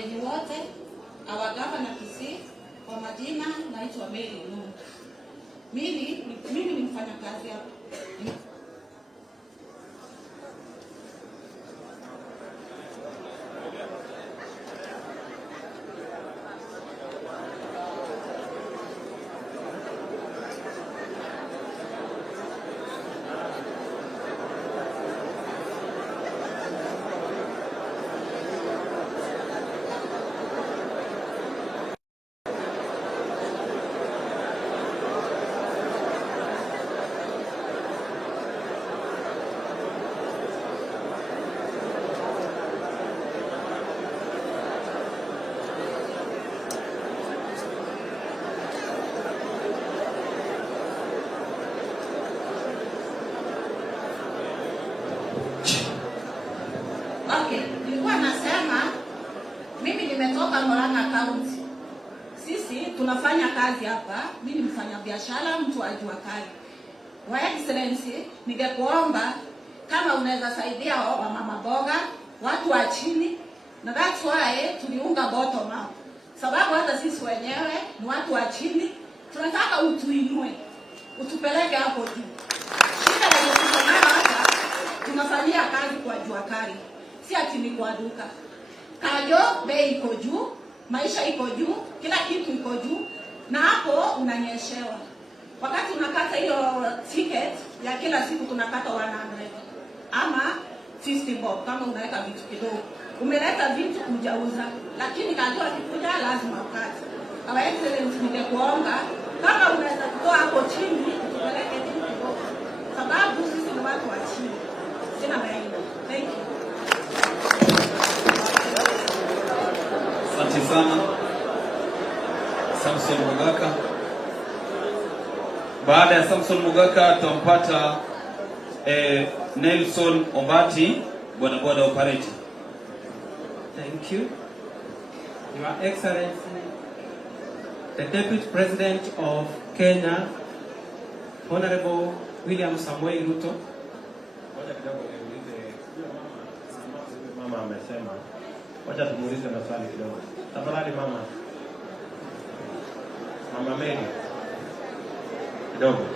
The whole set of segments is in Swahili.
wageni wote, our Governor Kisii. Kwa majina naitwa Mary Nungu. Mimi ni mfanyakazi hapa. Okay, nilikuwa nasema mimi nimetoka Murang'a County. Sisi tunafanya kazi hapa. Mimi ni mfanyabiashara, mtu wa jua kali. Wa Excellency, ningekuomba kama unaweza saidia wa mama boga, watu wa chini, na that's why tuliunga bottom up. Sababu hata sisi wenyewe ni watu wa chini, tunataka utuinue, utupeleke hapo juu. Shida ya kusema hapa tunafanyia kazi kwa jua kali. Si ati ni kwa duka. Kajo bei iko juu, maisha iko juu, kila kitu iko juu, na hapo unanyeshewa. Wakati unakata hiyo ticket ya kila siku tunakata 100 ama 50 bob kama unaweka vitu kidogo. Umeleta vitu hujauza, lakini kajo akikuja lazima ukate. Our Excellency, ningekuomba kama unaweza kutoa hapo chini tupeleke vitu kidogo. Sababu sisi ni watu wa chini. Sina maana. Thank you. Asante sana Samson Mugaka. Baada ya Samson Mugaka tumpata Nelson Ombati, bodaboda operator. Thank you. Your Excellency, the Deputy President of Kenya, Honorable William Samoei Ruto. Mama amesema wacha tumuulize maswali kidogo. Tafadhali mama. Mama Mary. Kidogo.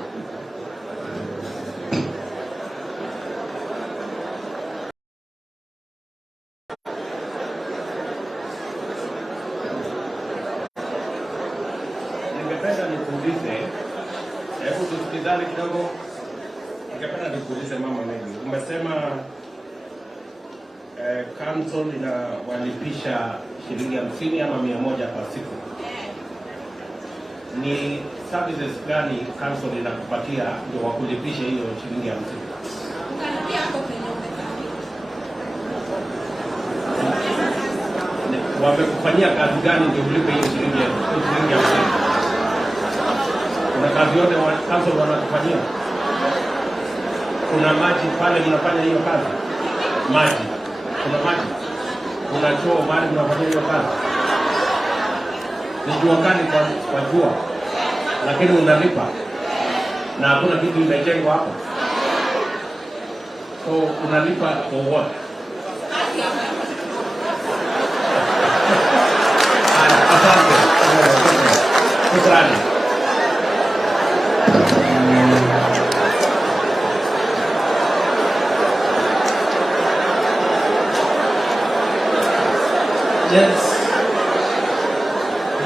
Ningependa nikuulize, hebu tusikizane kidogo. Ningependa nikuulize mama Mary. Umesema council inawalipisha shilingi 50 ama 100 kwa siku. Ni services gani council inakupatia ndio wakulipisha hiyo shilingi 50? Ukalipia hapo kwenye Wamekufanyia kazi gani ndio ulipe hiyo shilingi 50? Kuna kazi yote council wanakufanyia? Kuna maji pale mnafanya hiyo kazi? Maji. Kuna maji, kuna choo mahali tunafanya hiyo kazi. Ni jua kali kwa jua, lakini unalipa na hakuna kitu imejengwa hapo. So unalipa for what? Asante. Shukrani. Yes,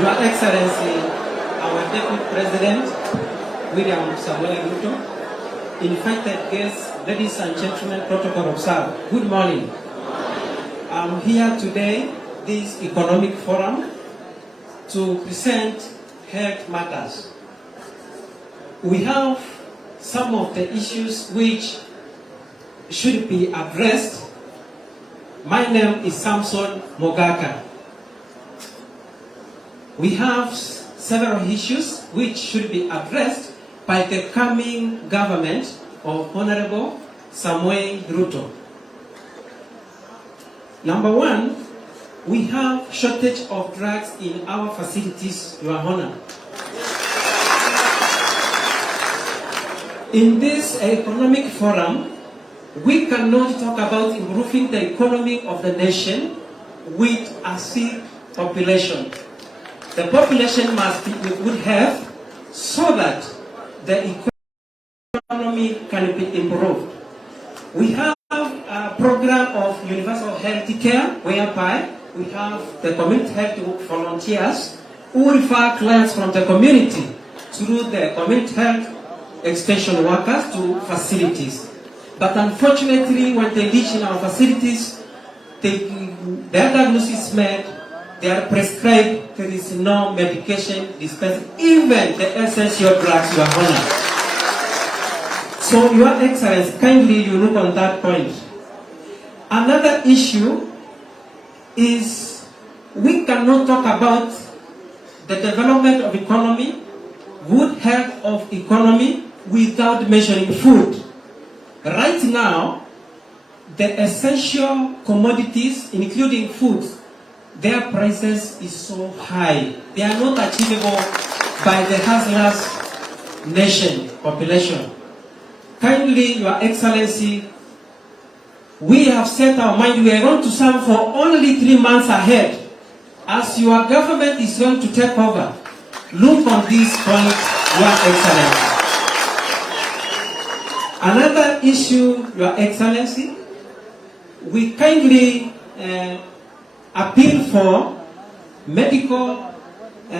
Your Excellency, our Deputy President, William Samoei Ruto, invited guests, ladies and gentlemen, protocol observed. Good morning. I'm here today, this economic forum, to present health matters. We have some of the issues which should be addressed. My name is Samson Mugaka. We have several issues which should be addressed by the coming government of Honorable Samoei Ruto. Number one, we have shortage of drugs in our facilities, Your Honor. In this economic forum, we cannot talk about improving the economy of the nation with a sick population. The population must be in good health so that the economy can be improved. We have a program of universal health care whereby we have the community health volunteers who refer clients from the community through the community health extension workers to facilities. But unfortunately, when they reach in our facilities, their diagnosis is made, they are prescribed, there is no medication dispensed, even the essential drugs were honored. So, Your Excellency, kindly you look on that point. Another issue is we cannot talk about the development of economy, good health of economy, without mentioning food. Right now, the essential commodities, including foods, their prices is so high. They are not achievable by the hustlers nation population. Kindly, Your Excellency, we have set our mind, we are going to serve for only 3 months ahead. As your government is going to take over, look on this point, Your Excellency. Another issue, Your Excellency, we kindly appeal for medical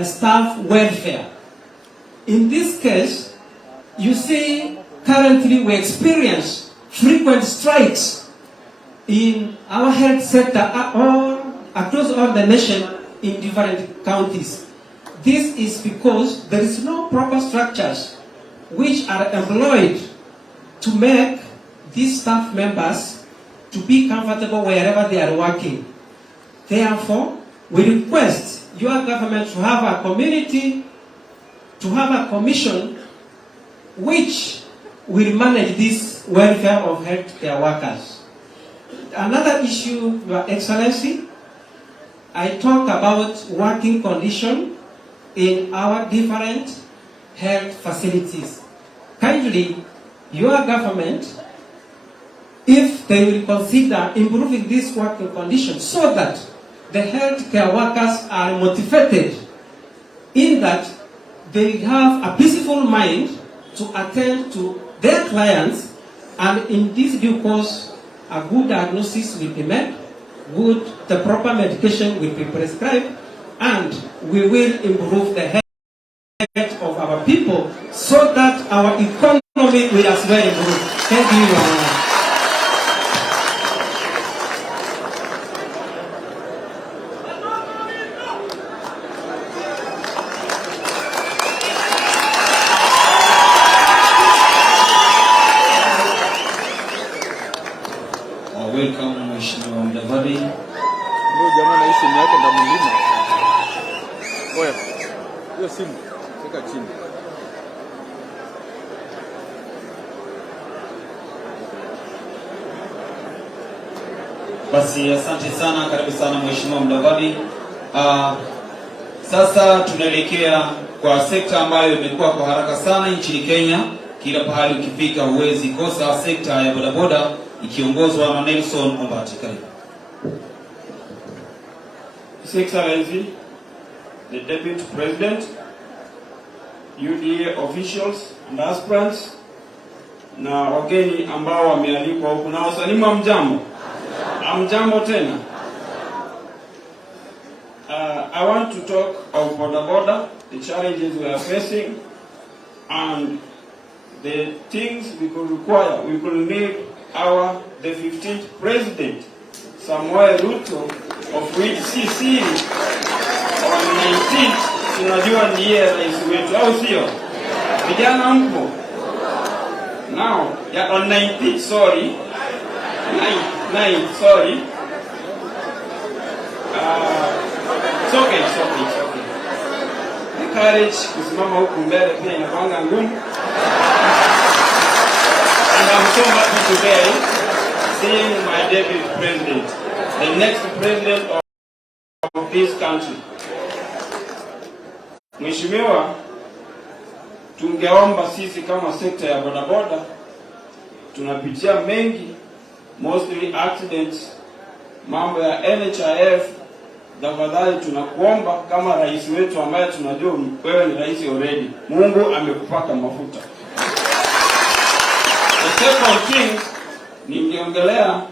staff welfare. In this case, you see, currently we experience frequent strikes in our health sector across all the nation in different counties. This is because there is no proper structures which are employed to make these staff members to be comfortable wherever they are working. Therefore, we request your government to have a community, to have a commission which will manage this welfare of healthcare workers. Another issue, Your Excellency, I talk about working condition in our different health facilities. Kindly, your government, if they will consider improving this working condition so that the healthcare workers are motivated in that they have a peaceful mind to attend to their clients, and in this due course, a good diagnosis will be made, the proper medication will be prescribed, and we will improve the health of our people so that our economy will as well improve. Thank you, Your Honor. Welcome Mheshimiwa Mdavadi. Huyo jamaa na simu yake ndo mlima. Oya. Hiyo simu weka chini. Basi asante sana, karibu sana Mheshimiwa Mdavadi. Sasa tunaelekea kwa sekta ambayo imekuwa kwa haraka sana nchini Kenya. Kila pahali ukifika huwezi kosa sekta ya bodaboda ikiongozwa na Nelson Ombati. Karibu. His Excellency, the Deputy President, UDA officials and aspirants, na wageni ambao wamealikwa huku, na wasalimu amjambo. Amjambo tena. I want to talk of bodaboda, the challenges we are facing, and the things we could require. We could need the 15th president, Samuel Ruto, of which CC on 19th, tunajua ndiye rais wetu, au sio? Vijana mpo? Now, yeah, on 19th, sorry. 9th, sorry. It's okay. The courage kusimama huku mbele pia inapanga ngumu. And I'm so happy today seeing my deputy president, the next president of this country. Mheshimiwa, tungeomba sisi kama sekta ya bodaboda tunapitia mengi, mostly accidents, mambo ya NHIF tafadhali tunakuomba kama rais wetu ambaye tunajua wewe ni rais already, Mungu amekupaka mafuta. The second thing ningeongelea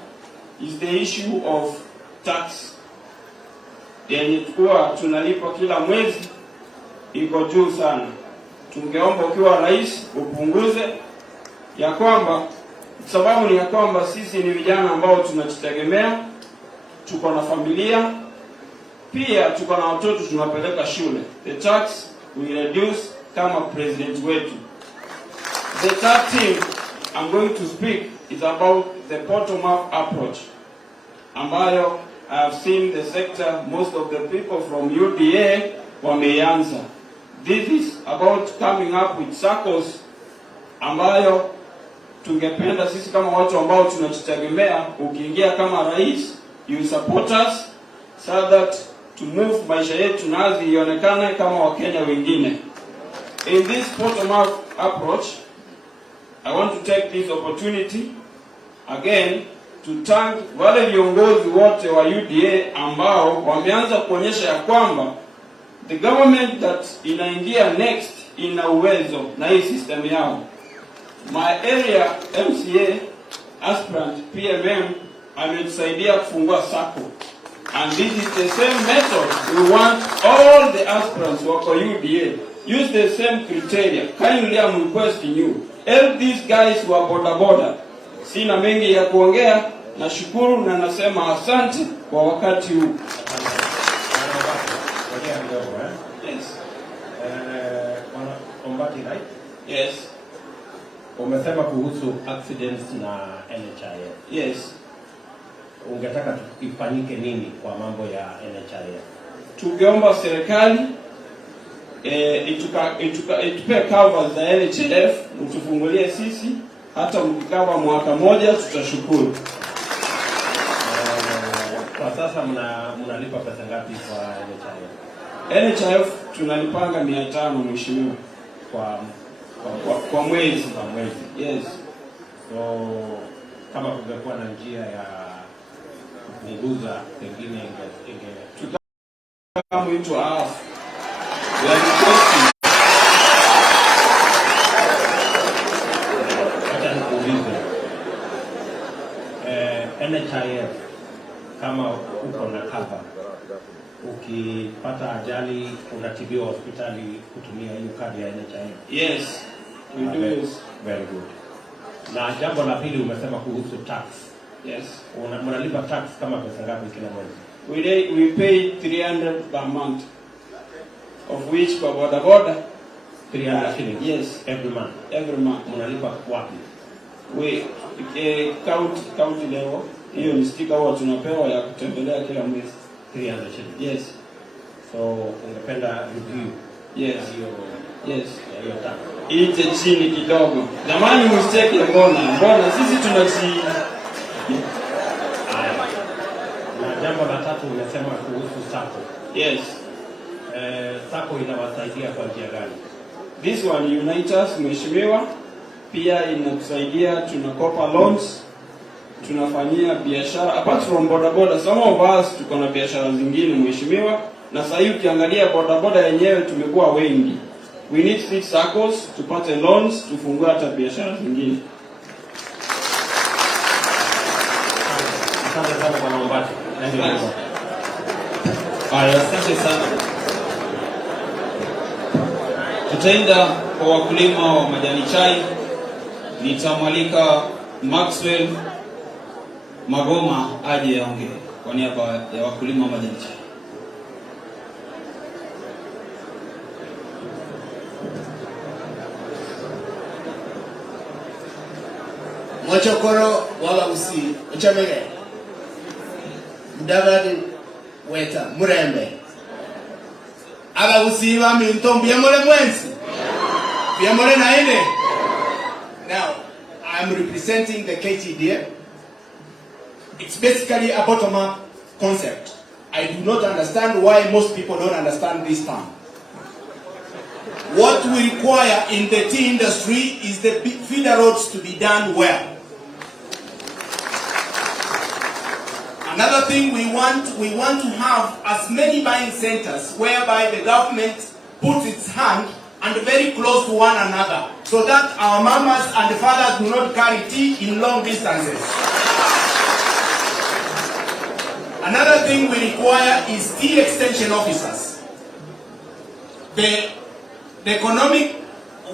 is the issue of tax. Yenye tukua tunalipa kila mwezi iko juu sana. Tungeomba ukiwa rais upunguze, ya kwamba sababu ni ya kwamba sisi ni vijana ambao tunajitegemea, tuko na familia, pia tuko na watoto tunapeleka shule. The tax we reduce kama president wetu. The third thing I'm going to speak is about the bottom-up approach, ambayo I have seen the sector, most of the people from UDA wameanza. This is about coming up with circles ambayo tungependa sisi kama watu ambao tunajitegemea, ukiingia kama rais, you support us so that to move maisha yetu nazi ionekane kama Wakenya wengine. In this bottom-up approach, I want to take this opportunity again to thank wale viongozi wote wa UDA ambao wameanza kuonyesha ya kwamba the government that inaingia next ina uwezo na hii system yao. My area MCA aspirant PMM ametusaidia kufungua sako, and this is the same method we want all the aspirants wako UDA use the same criteria. Kindly I'm requesting you help these guys who are boda. Sina mengi ya kuongea, na shukuru na nasema asante kwa wakati huu. Yes. Right? Yes. Umesema kuhusu accidents na NHIF. Yes. Ungetaka ifanyike nini kwa mambo ya NHIF? Tungeomba serikali itupe cover za NHIF, utufungulie sisi, hata mkikava mwaka moja tutashukuru. Kwa sasa mnalipa pesa ngapi kwa NHIF? NHIF tunalipanga 500 mheshimiwa kwa mwezi. Kwa mwezi. Yes. So kama kungekuwa na njia ya kupunguza pengine kama mtu half. We are requesting. Acha nikuulize. NHIF kama uko na cover, ukipata ajali unatibiwa hospitali kutumia hiyo kadi ya NHIF? Yes, we do this. Very good. Na jambo la pili umesema kuhusu tax. Yes. Mnalipa tax kama pesa ngapi kila mwezi? We pay 300 per month, of which kwa boda 300 shillings. Yes, every month. Every month. Mnalipa wapi? We county level. Hiyo ni sticker huwa tunapewa ya kutembelea kila mwezi. 300 shillings. Yes. So ungependa review? Yes. Yes. Hiyo tax. Ite chini kidogo. Jamani mstake mbona sisi tunachi. Na jambo la tatu umesema kuhusu sako. Yes. Sako inawasaidia kwa njia gani? This one unite us mheshimiwa, pia inatusaidia, tunakopa loans, tunafanyia biashara apart from boda. Some of us tuko na biashara zingine mheshimiwa, na sasa hivi ukiangalia boda yenyewe tumekuwa wengi. We need 6 circles tupate loans, tufungue hata biashara zingine. Asante sana kwa maombi. Asante sana. Tutaenda kwa wakulima wa majani chai. Nitamwalika Maxwell Magoma aje aongee kwa niaba ya wakulima wa majani chai. Mochokoro wala usi uchamege mdavadi weta murembe aba usiba mintombi yamole mwensi yamole naine. Now I'm representing the KTDA. It's basically a bottom-up concept. I do not understand why most people don't understand this term. What we require in the tea industry is the feeder roads to be done well. Another thing we want to have as many buying centers whereby the government puts its hand and very close to one another, so that our mamas and the fathers do not carry tea in long distances. Another thing we require is tea extension officers. The economic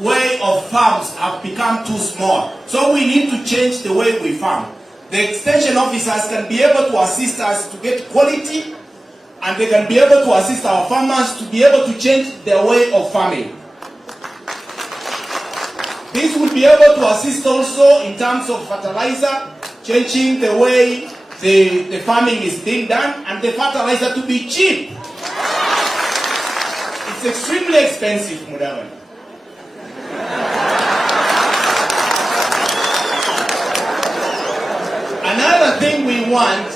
way of farms have become too small, so we need to change the way we farm. The extension officers can be able to assist us to get quality, and they can be able to assist our farmers to be able to change their way of farming. This will be able to assist also in terms of fertilizer, changing the way the farming is being done, and the fertilizer to be cheap. It's extremely expensive, Mudavani. Another thing we want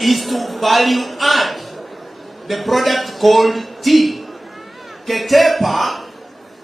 is to value add the product called tea. Ketepa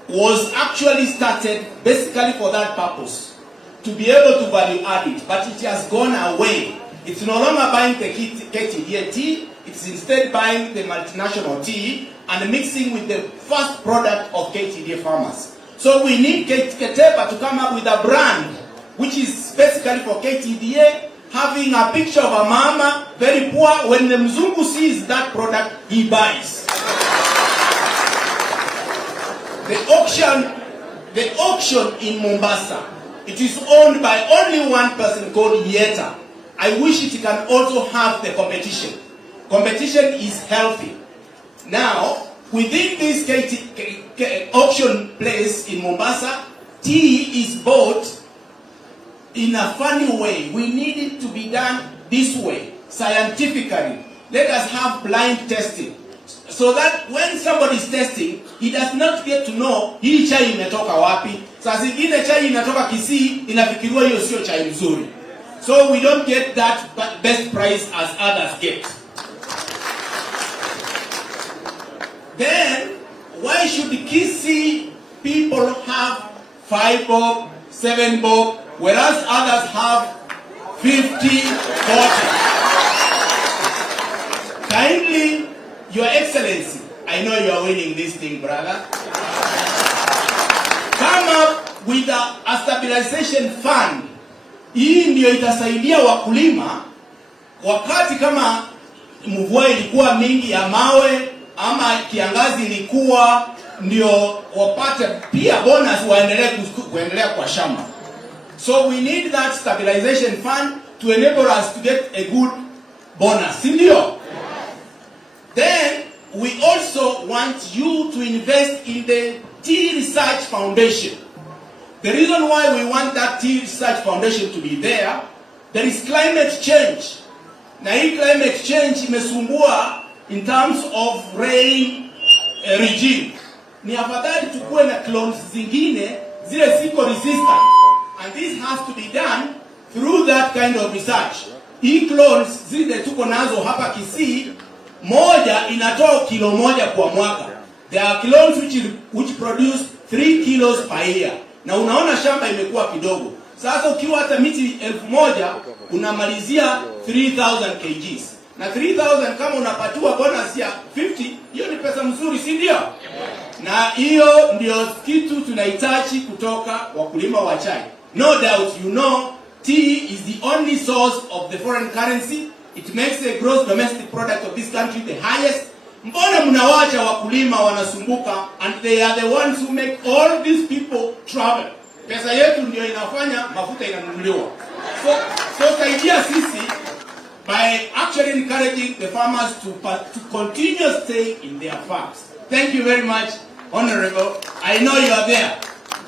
was actually started basically for that purpose, to be able to value add it, but it has gone away. It's no longer buying the KTDA tea, it's instead buying the multinational tea and mixing with the first product of KTDA farmers. So we need Ketepa to come up with a brand which is basically for KTDA, having a picture of a mama, very poor. When the Mzungu sees that product, he buys. The auction in Mombasa, it is owned by only one person called Yeta. I wish it can also have the competition. Competition is healthy. Now, within this auction place in Mombasa, tea is bought in a funny way. We need it to be done this way, scientifically. Let us have blind testing, so that when somebody is testing, he does not get to know hii chai imetoka wapi. Saa zingine chai inatoka Kisii, inafikiriwa hiyo sio chai nzuri. So we don't get that best price as others get. Then, why should Kisii people have 5 bob, 7 bob, whereas others have 50, 40? Kindly, Your Excellency, I know you are winning this thing, brother. Come up with a stabilization fund. Hii ndio itasaidia wakulima wakati kama mvua ilikuwa mingi ya mawe ama kiangazi ilikuwa, ndio wapate pia bonus kuendelea kwa shamba. So we need that stabilization fund to enable us to get a good bonus. Sindio? Then we also want you to invest in the Tea Research Foundation. The reason why we want that Tea Research Foundation to be there is climate change. Na hii climate change imesumbua in terms of rain regime. Ni afadhali tukue na clones zingine zile ziko resistant. And this has to be done through that kind of research. Hii clones zile tuko nazo hapa Kisii, moja inatoa kilo moja kwa mwaka. There are clones which produce 3 kilos per year. Na unaona shamba imekuwa kidogo. Sasa ukiwa hata miti 1000 unamalizia 3000 kgs. Na 3000 kama unapatiwa bonus ya 50, hiyo ni pesa mzuri, si ndio? Na hiyo ndio kitu tunahitaji kutoka wakulima wa chai. No doubt you know tea is the only source of the foreign currency. It makes the gross domestic product of this country the highest. Mbona mnawacha wakulima wanasumbuka, and they are the ones who make all these people travel. Pesa yetu ndio inafanya mafuta inanunuliwa. So saidia sisi by actually encouraging the farmers to continue staying in their farms. Thank you very much, Honorable. I know you are there.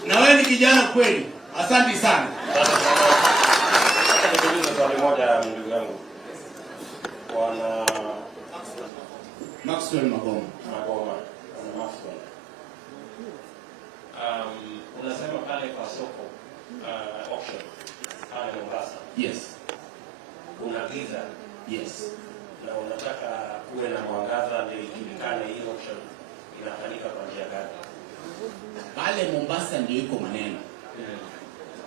Na wewe ni kijana kweli. Asante sana. Swali moja ndugu yangu. Wana Maxwell Magoma. Maxwell. Unasema pale kwa soko auction pale Mombasa. Yes. Una giza. Yes. Na unataka kuwe na mwangaza ndio ijulikane hiyo auction inafanyika kwa njia gani? Pale Mombasa ndio iko maneno.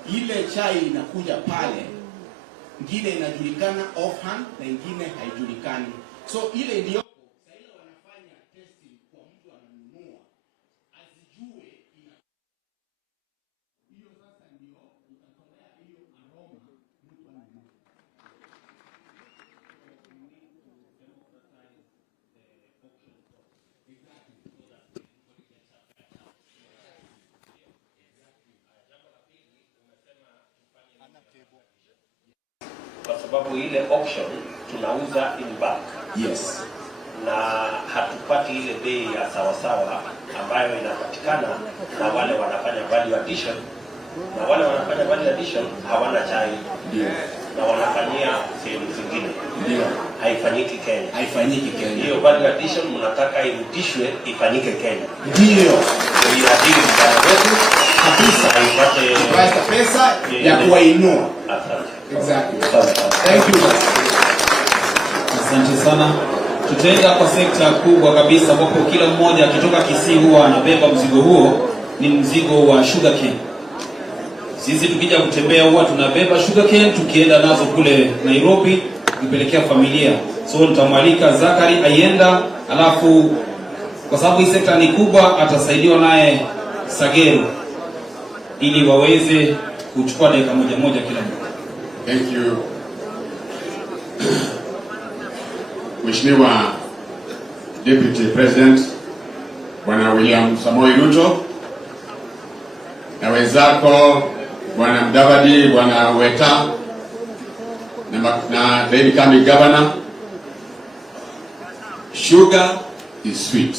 Ile chai inakuja pale ingine inajulikana offhand na ingine haijulikani. So ile ndio sasa wanafanya testing kwa mtu ananunua asijue ina hiyo. Sasa ndio utatolea hiyo aroma mtu anunua. Kwa sababu ile auction tunauza in bulk. Yes. Na hatupati ile bei ya sawasawa ambayo inapatikana na wale wanafanya value addition, na wale wanafanya value addition hawana chai. Ndio. Na wanafanyia sehemu zingine. Ndio. Haifanyiki Kenya. Haifanyiki Kenya. Hiyo value addition mnataka irudishwe ifanyike Kenya. Ndio. Ndio adili mbaya wetu kabisa ipate pesa ya kuwainua. Asante. Exactly. Thank you. Asante sana. Tutaenda kwa sekta kubwa kabisa ambapo kila mmoja akitoka Kisii huwa anabeba mzigo huo, ni mzigo wa sugarcane. Sisi tukija kutembea huwa tunabeba sugarcane tukienda nazo kule Nairobi kupelekea familia. So nitamwalika Zakari aienda, alafu kwa sababu hii sekta ni kubwa atasaidiwa naye Sagero ili waweze kuchukua dakika moja moja kila mmoja. Thank you. Mheshimiwa Deputy President Bwana William Samoei Ruto na wenzako Bwana Mdavadi, Bwana Weta na the incoming governor. Sugar is sweet,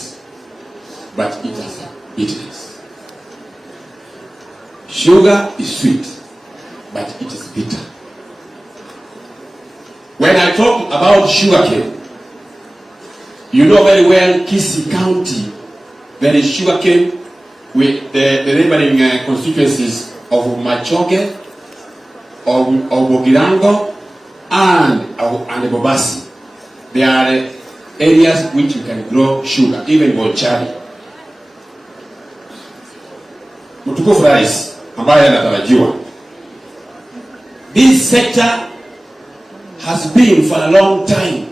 but it has bitterness. Sugar is sweet, but it is bitter. When I talk about sugarcane, you know very well Kisii County, there is sugarcane with the neighboring constituencies of Machoge, of Bogirango, and Bobasi. There are areas which you can grow sugar, even Bonchari. Mtukufu Rais ambaye anatarajiwa, this sector has been for a long time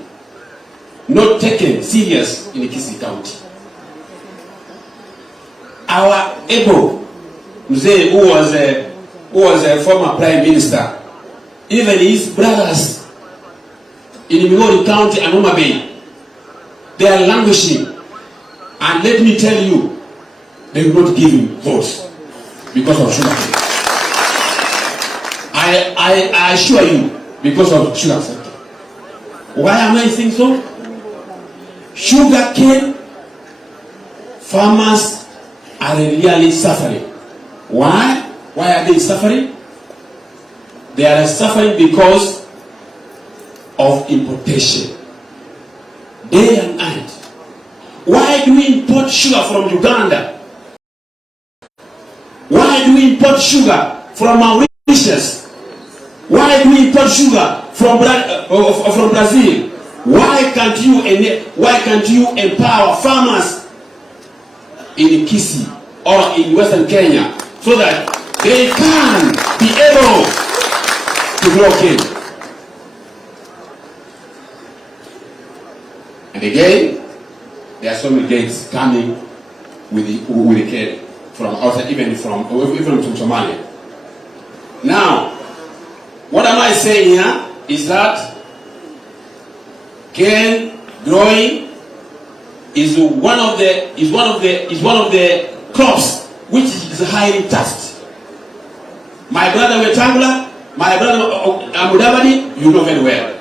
not taken serious in Kisii County. Our Ebo Mzee, who was a former prime minister, even his brothers in Migori County and Homa Bay, they are languishing. And let me tell you, they will not give him votes because of sugar. I assure you, because of sugar sector. Why am I saying so? Sugar cane farmers are really suffering. Why? Why are they suffering? They are suffering because of importation. Day and night. Why do we import sugar from Uganda? Why do we import sugar from Mauritius? Why do we import sugar from Brazil? Why can't you empower farmers in Kisii or in Western Kenya so that they can be able to grow cane? And again, there are so many gates coming with the cane from outside, even from Somalia. Now, what am I saying here is that cane growing is one of the crops which is highly taxed. My brother Wetangula, my brother Mudavadi, you know very well.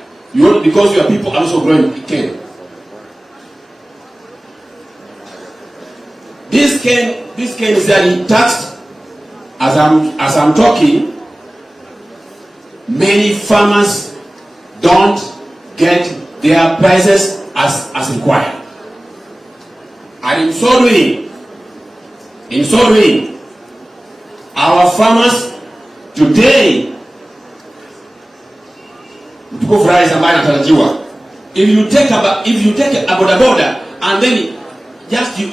Because your people are also growing cane. This cane is highly taxed. As I'm talking, many farmers don't get their prices as required. And in so doing, our farmers today, if you take a boda and then just you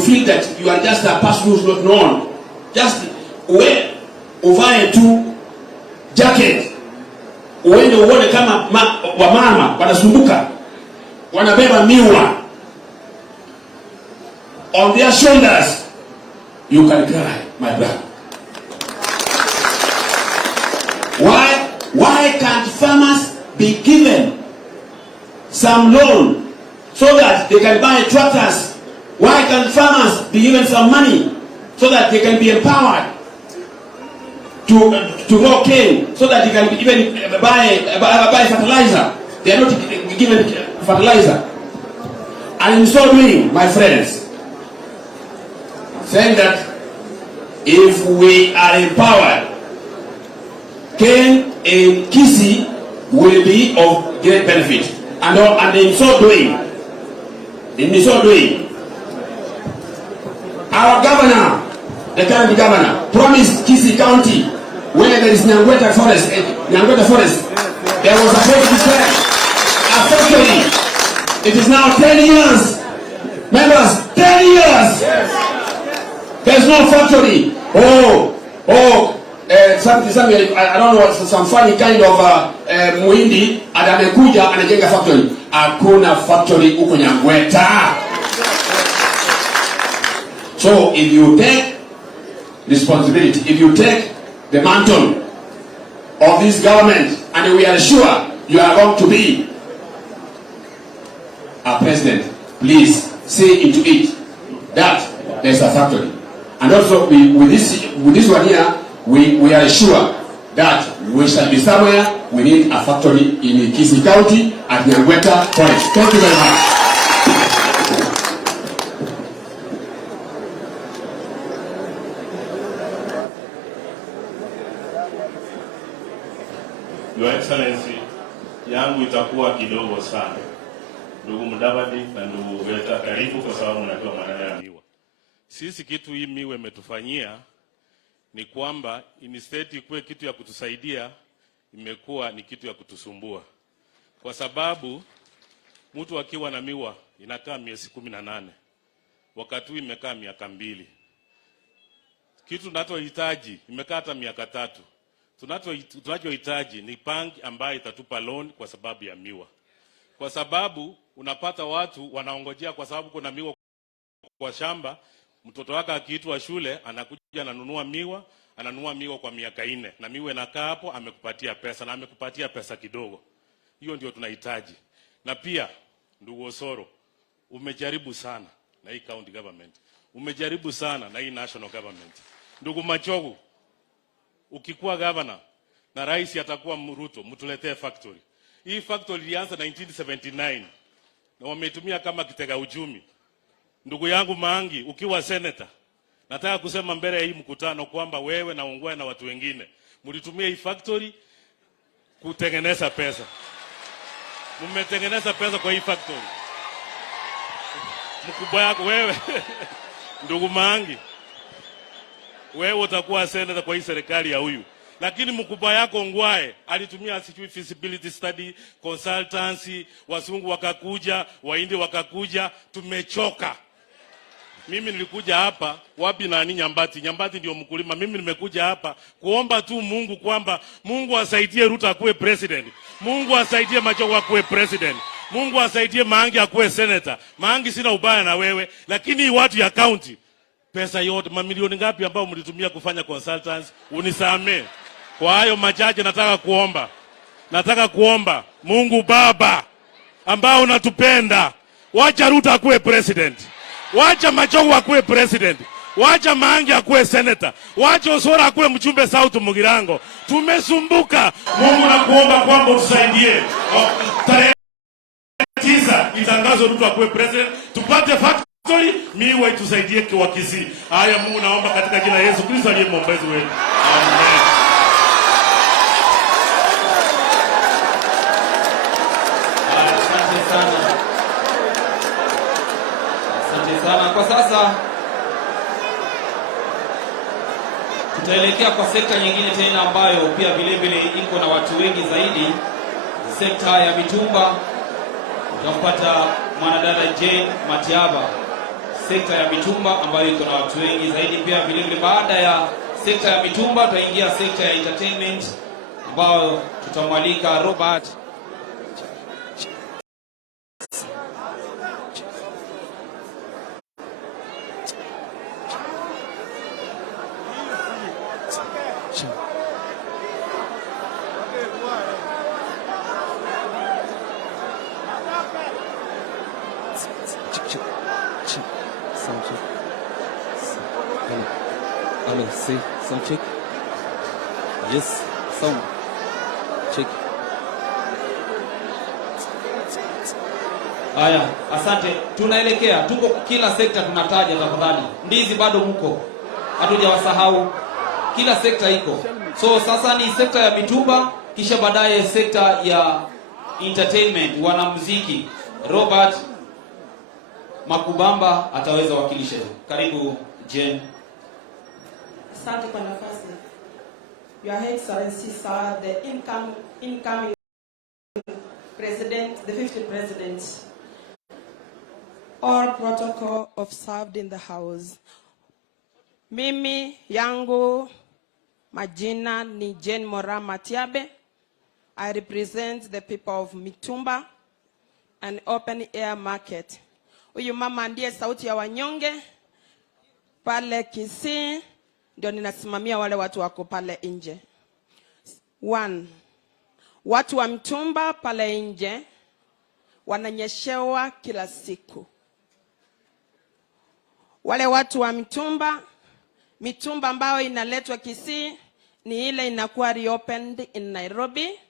feel that you are just a person who's not known, just where over to jacket, uende uone kama wamama wanasumbuka, wanabeba miwa on their shoulders, you can cry, my brother. Why can't farmers be given some loan so that they can buy tractors? Why can't farmers be given some money so that they can be empowered to grow cane, so that they can even buy fertilizer? They are not given fertilizer. And in so doing, my friends, saying that if we are empowered, cane in Kisii will be of great benefit. And in so doing, our governor, the current governor, promised Kisii County, where there is Nyangweta Forest, there was supposed to be a factory. It is now 10 years. Members, 10 years. There's no factory. Something, I don't know, some funny kind of muhindi amekuja anajenga factory. Hakuna factory huko Nyangweta. So if you take responsibility, if you take the mantle of this government, and we are sure you are going to be a president, please see into it that there's a factory. And also with this one here, we are sure that we shall be somewhere. We need a factory in Kisii County at Nyangweta Forest. Thank you very much. Your Excellency, yangu itakuwa kidogo sana. Ndugu Mudavadi na ndugu Weta, karibu kwa sababu mnajua maneno ya miwa. Sisi kitu hii miwa imetufanyia ni kwamba instead ikuwe kitu ya kutusaidia, imekuwa ni kitu ya kutusumbua. Kwa sababu mtu akiwa na miwa inakaa miezi 18. Wakati huu imekaa miaka 2. Kitu tunachohitaji imekaa hata miaka 3. Tunachohitaji ni bank ambayo itatupa loan kwa sababu ya miwa. Kwa sababu unapata watu wanaongojea kwa sababu kuna miwa kwa shamba, mtoto wake akiitwa shule anakuja ananunua miwa kwa miaka 4 na miwa inakaa hapo, amekupatia pesa na amekupatia pesa kidogo. Hiyo ndio tunahitaji. Na pia ndugu Osoro, umejaribu sana na hii county government. Umejaribu sana na hii national government. Ndugu Machogu, ukikuwa governor na rais atakuwa Ruto, mtuletee factory. Hii factory ilianza 1979 na wametumia kama kitega uchumi. Ndugu yangu Maangi, ukiwa senator, nataka kusema mbele ya hii mkutano kwamba wewe na Ongwae na watu wengine mlitumia hii factory kutengeneza pesa. Mmetengeneza pesa kwa hii factory. Mkubwa yako wewe ndugu Maangi, wewe utakuwa senator kwa hii serikali ya huyu. Lakini mkubwa yako Ongwae alitumia feasibility study, consultancy, wazungu wakakuja, Wahindi wakakuja, tumechoka. Mimi nilikuja hapa wapi na Nyambati. Nyambati ndio mkulima. Mimi nimekuja hapa kuomba tu Mungu kwamba Mungu asaidie Ruto akuwe president. Mungu asaidie Machogu akuwe president. Mungu asaidie Maangi akuwe senator. Maangi sina ubaya na wewe, lakini watu ya county pesa yote mamilioni ngapi ambao mlitumia kufanya consultants, unisamee. Kwa hayo machache nataka kuomba Mungu Baba ambao unatupenda, wacha Ruto akuwe president. Wacha Machogu akuwe president. Wacha Maangi akuwe senator. Wacha Osoro akuwe mchumbe South Mugirango. Tumesumbuka. Mungu nakuomba kwamba utusaidie. Tarehe 9 itangazwe Ruto akuwe president. Tupate factory, miwa itusaidie kwa Kisii. Haya Mungu naomba katika jina la Yesu Kristo aliye mwombezi wetu. Amen. Sana. Kwa sasa tutaelekea kwa sekta nyingine tena ambayo pia vile vile iko na watu wengi zaidi, sekta ya mitumba. Tutampata mwanadada Jane Matiaba, sekta ya mitumba ambayo iko na watu wengi zaidi. Pia vile vile baada ya sekta ya mitumba tutaingia sekta ya entertainment ambao tutamwalika Robert see, some check. Yes, some check. Haya, asante. Tunaelekea, tuko kila sekta tunataja tafadhali. Ndizi bado mko. Hatujawasahau. Kila sekta iko. So sasa ni sekta ya mitumba, kisha baadaye sekta ya entertainment, wanamuziki. Robert Makubamba ataweza wakilisha. Karibu Jen. Asante kwa nafasi. Your Excellency, sir, the incoming president, the 50th president, all protocol observed in the house. Mimi yangu majina ni Jane Mora Matiabe. I represent the people of Mitumba and open air market. Huyu mama ndiye sauti ya wanyonge pale Kisii. Ndio ninasimamia wale watu wako pale nje. 1. Watu wa Mitumba pale nje wananyeshewa kila siku. Wale watu wa Mitumba ambayo inaletwa Kisii ni ile inakuwa reopened in Nairobi.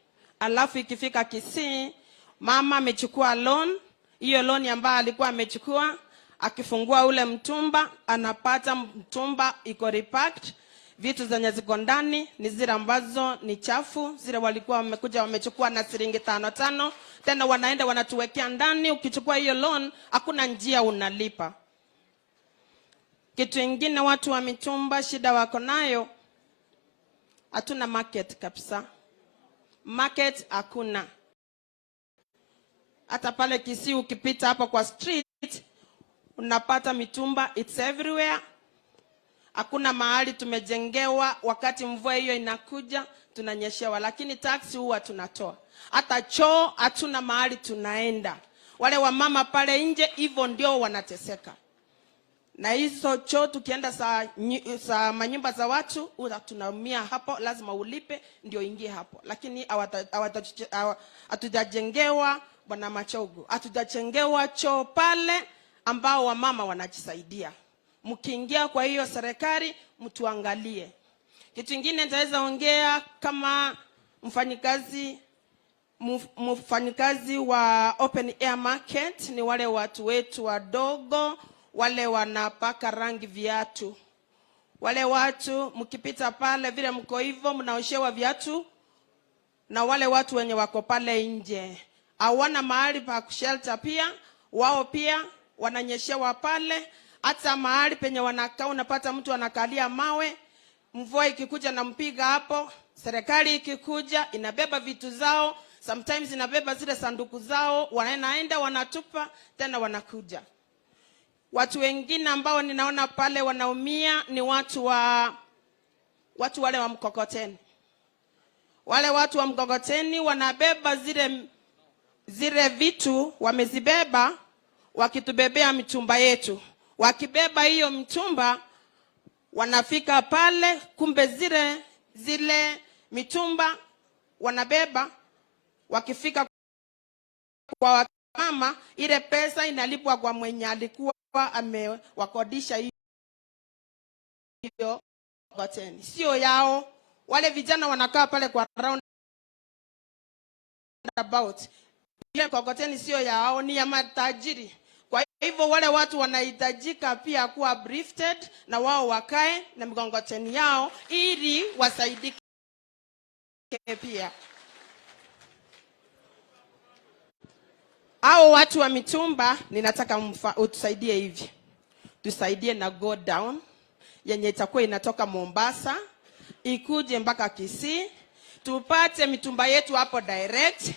Alafu ikifika Kisii, mama amechukua loan. Hiyo loan ambayo alikuwa amechukua, akifungua ule mtumba, anapata mtumba iko repacked. Vitu zenye ziko ndani ni zile ambazo ni chafu, zile walikuwa wamekuja wamechukua na shilingi 5 tena wanaenda wanatuwekea ndani. Ukichukua hiyo loan, hakuna njia unalipa. Kitu kingine watu wa Mitumba shida wako nayo, hatuna market kabisa. Market hakuna. Hata pale Kisii ukipita hapa kwa street, unapata mitumba, it's everywhere. Hakuna mahali tumejengewa, wakati mvua hiyo inakuja tunanyeshewa, lakini taxi huwa tunatoa. Hata choo hatuna mahali tunaenda. Wale wamama pale nje hivyo ndio wanateseka. Na hizo choo tukienda saa manyumba za watu, tunaumia hapo, lazima ulipe ndio ingie hapo. Lakini hatujajengewa bwana Machogo. Hatujajengewa choo pale ambao wamama wanajisaidia. Mkiingia kwa hiyo serikali mtuangalie. Kitu kingine nitaweza ongea kama mfanyikazi wa open air market, ni wale watu wetu wadogo, wale wanapaka rangi viatu. Wale watu mkipita pale vile mko hivyo mnaoshewa viatu, na wale watu wenye wako pale nje hawana mahali pa kushelter, pia wao pia wananyeshewa pale. Hata mahali penye wanakaa unapata mtu anakalia mawe, mvua ikikuja na mpiga hapo. Serikali ikikuja inabeba vitu zao, sometimes inabeba zile sanduku zao, wanaenda wanatupa tena wanakuja. Watu wengine ambao ninaona pale wanaumia ni watu wale wa mkokoteni. Wale watu wa mkokoteni wanabeba zile vitu, wamezibeba wakitubebea mitumba yetu. Wakibeba hiyo mtumba wanafika pale, kumbe zile mitumba wanabeba, wakifika kwa mama ile pesa inalipwa kwa mwenye alikuwa amewakodisha hiyo goteni, sio yao. Wale vijana wanakaa pale kwa round about, ile goteni sio yao, ni ya matajiri. Kwa hivyo wale watu wanahitajika pia kuwa briefed na wao wakae na mgongoteni yao ili wasaidike pia. Hao watu wa mitumba ninataka utusaidie hivi. Tusaidie na go down yenye itakuwa inatoka Mombasa ikuje mpaka Kisii. Tupate mitumba yetu hapo direct.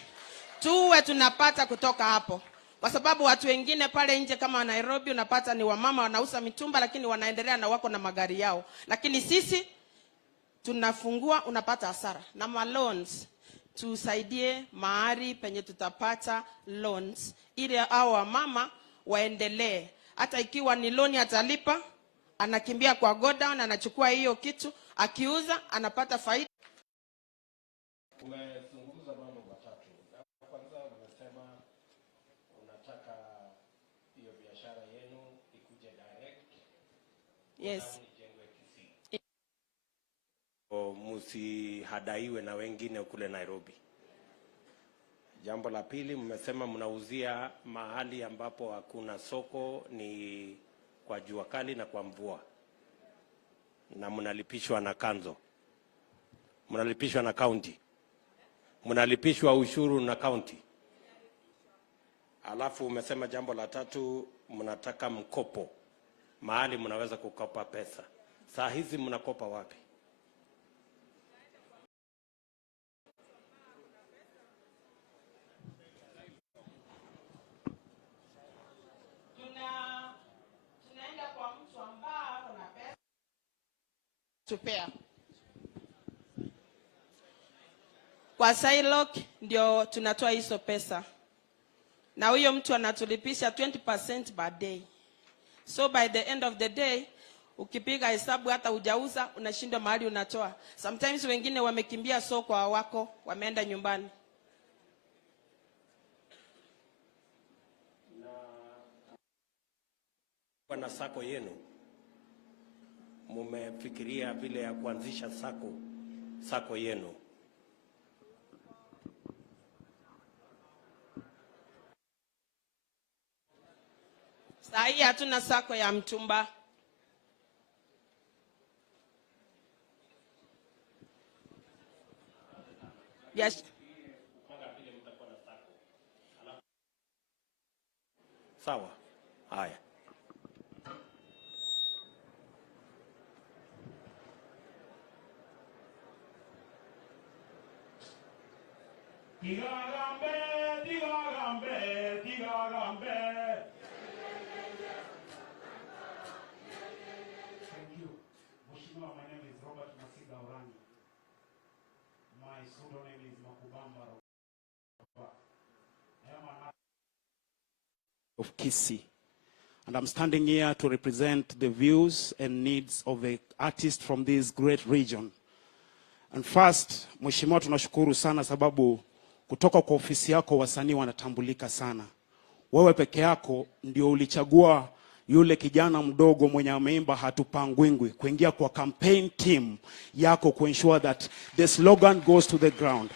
Tuwe tunapata kutoka hapo. Kwa sababu watu wengine pale nje kama Nairobi unapata ni wamama wanauza mitumba lakini wanaendelea na wako na magari yao. Lakini sisi tunafungua unapata hasara. Na loans tusaidie mahali penye tutapata loans ili hao mama waendelee. Hata ikiwa ni loan atalipa, anakimbia kwa godown, anachukua hiyo kitu, akiuza anapata faida. Umezungumza mambo matatu. Kwanza unasema unataka hiyo biashara yenu ikuje direct. Yes. Musihadaiwe na wengine kule Nairobi. Jambo la pili, mmesema mnauzia mahali ambapo hakuna soko, ni kwa jua kali na kwa mvua, na mnalipishwa na kanzo, mnalipishwa na county, mnalipishwa ushuru na county. Alafu umesema jambo la tatu, mnataka mkopo, mahali mnaweza kukopa pesa. Saa hizi mnakopa wapi? Tupea. Kwa Silok ndio tunatoa hizo pesa. Na huyo mtu anatulipisha 20% per day. So by the end of the day, ukipiga hesabu hata hujauza, unashindwa mahali unatoa. Sometimes wengine wamekimbia soko hawako, wameenda nyumbani. Kwa sako yenu, mumefikiria vile ya kuanzisha sako yenu? Saa hii hatuna sako ya mtumba. Yes. Sawa. Haya. Digarambe, digarambe, digarambe. Thank you. Mheshimiwa, my name is Robert Masiga Orangi. My pseudonym is Makubamba Roba. I am an of Kisii, and I'm standing here to represent the views and needs of the artists from this great region. And first, Mheshimiwa, tunashukuru sana sababu kutoka kwa ofisi yako wasanii wanatambulika sana. Wewe peke yako ndio ulichagua yule kijana mdogo mwenye ameimba hatupangwingwi kuingia kwa campaign team yako kuensure that the slogan goes to the ground.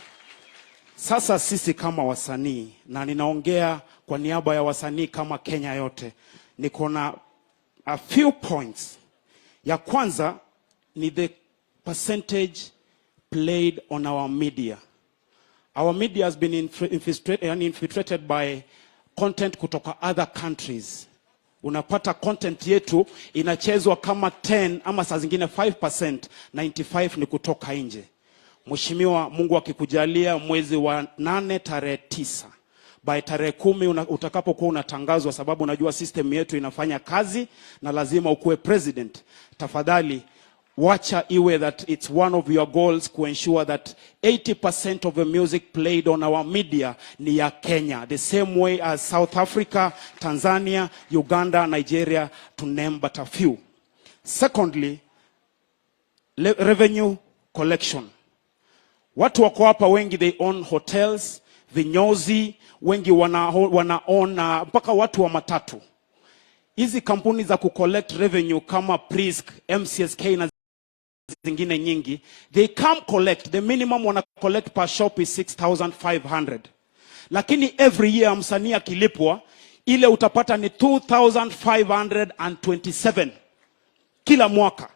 Sasa sisi kama wasanii, na ninaongea kwa niaba ya wasanii kama Kenya yote, niko na a few points. Ya kwanza ni the percentage played on our media. Our media has been infiltrated by content kutoka other countries. Unapata content yetu inachezwa kama 10 ama saa zingine 5%, 95 ni kutoka nje. Mheshimiwa, Mungu akikujalia mwezi wa 8 tarehe 9, by tarehe 10 utakapokuwa unatangazwa, sababu unajua system yetu inafanya kazi na lazima ukuwe president, tafadhali wacha iwe that it's one of your goals to ensure that 80% of the music played on our media ni ya Kenya, the same way as South Africa, Tanzania, Uganda, Nigeria, to name but a few. Secondly, revenue collection. Watu wako hapa wengi, they own hotels, vinyozi, wengi wanaona mpaka watu wa matatu. Hizi kampuni za kucollect revenue kama Prisk, MCSK na zingine nyingi, they come collect, the minimum wana collect per shop is 6,500. Lakini every year msanii akilipwa, ile utapata ni 2,527 kila mwaka.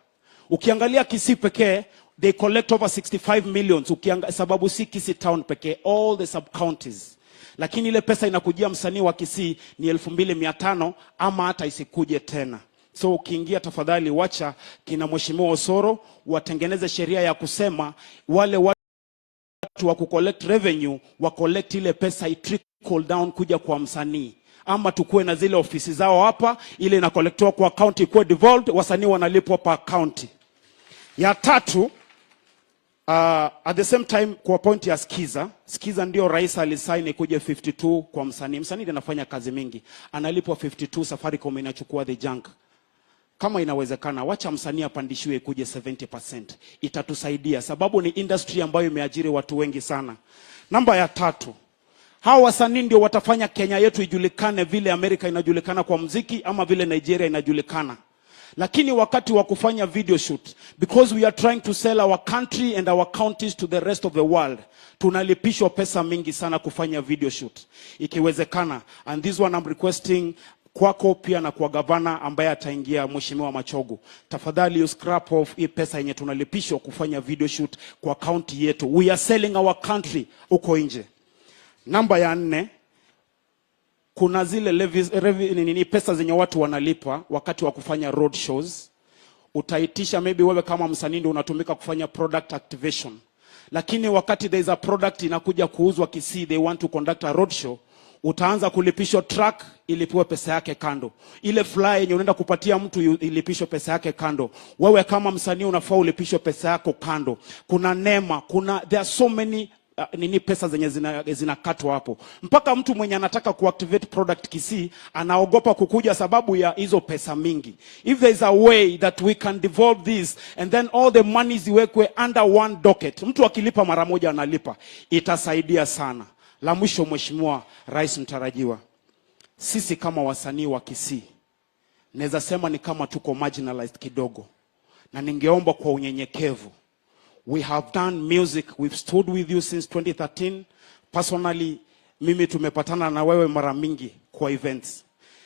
Ukiangalia Kisii pekee, they collect over 65 million, sababu si Kisii town pekee, all the sub-counties. Lakini ile pesa inakujia msanii wa Kisii ni 2,500 ama hata isikuje tena. So ukiingia tafadhali wacha kina Mheshimiwa Osoro watengeneze sheria ya kusema wale watu wa kucollect revenue wa collect ile pesa trickle down kuja kwa msanii, ama tukue na zile ofisi zao hapa ile ina collectwa kwa county kwa devolved, wasanii wanalipwa per county. Ya tatu, At the same time kwa point ya Skiza ndio rais alisaini kuja 52 kwa msanii. Msanii ndiye anafanya kazi mingi. Analipwa 52, Safaricom inachukua the junk. Kama inawezekana, wacha msanii apandishiwe kuje 70%. Itatusaidia sababu ni industry ambayo imeajiri watu wengi sana. Namba ya 3. Hawa wasanii ndio watafanya Kenya yetu ijulikane vile Amerika inajulikana kwa muziki ama vile Nigeria inajulikana. Lakini wakati wa kufanya video shoot, because we are trying to sell our country and our counties to the rest of the world, tunalipishwa pesa mingi sana kufanya video shoot. Ikiwezekana, and this one I'm requesting kwako pia na kwa gavana ambaye ataingia Mheshimiwa Machogu. Tafadhali you scrap off hii pesa yenye tunalipishwa kufanya video shoot kwa county yetu. We are selling our country uko nje. Namba ya 4, kuna zile pesa zenye watu wanalipa wakati wa kufanya road shows. Utaitisha maybe wewe kama msanii ndio unatumika kufanya product activation. Lakini wakati there is a product inakuja kuuzwa Kisii, they want to conduct a road show, utaanza kulipishwa track ilipiwe pesa yake kando. Ile fly yenye unaenda kupatia mtu ilipishwe pesa yake kando. Wewe kama msanii unafaa ulipishwe pesa yako kando. Kuna nema, there are so many pesa zenye zinakatwa hapo. Mpaka mtu mwenye anataka kuactivate product Kisii anaogopa kukuja sababu ya hizo pesa mingi. If there is a way that we can devolve this and then all the money ziwekwe under one docket, mtu akilipa mara moja analipa, itasaidia sana. La mwisho, Mheshimiwa Rais mtarajiwa, sisi kama wasanii wa Kisii naweza sema ni kama tuko marginalized kidogo, na ningeomba kwa unyenyekevu, we have done music, we've stood with you since 2013. Personally, mimi tumepatana na wewe mara mingi kwa events.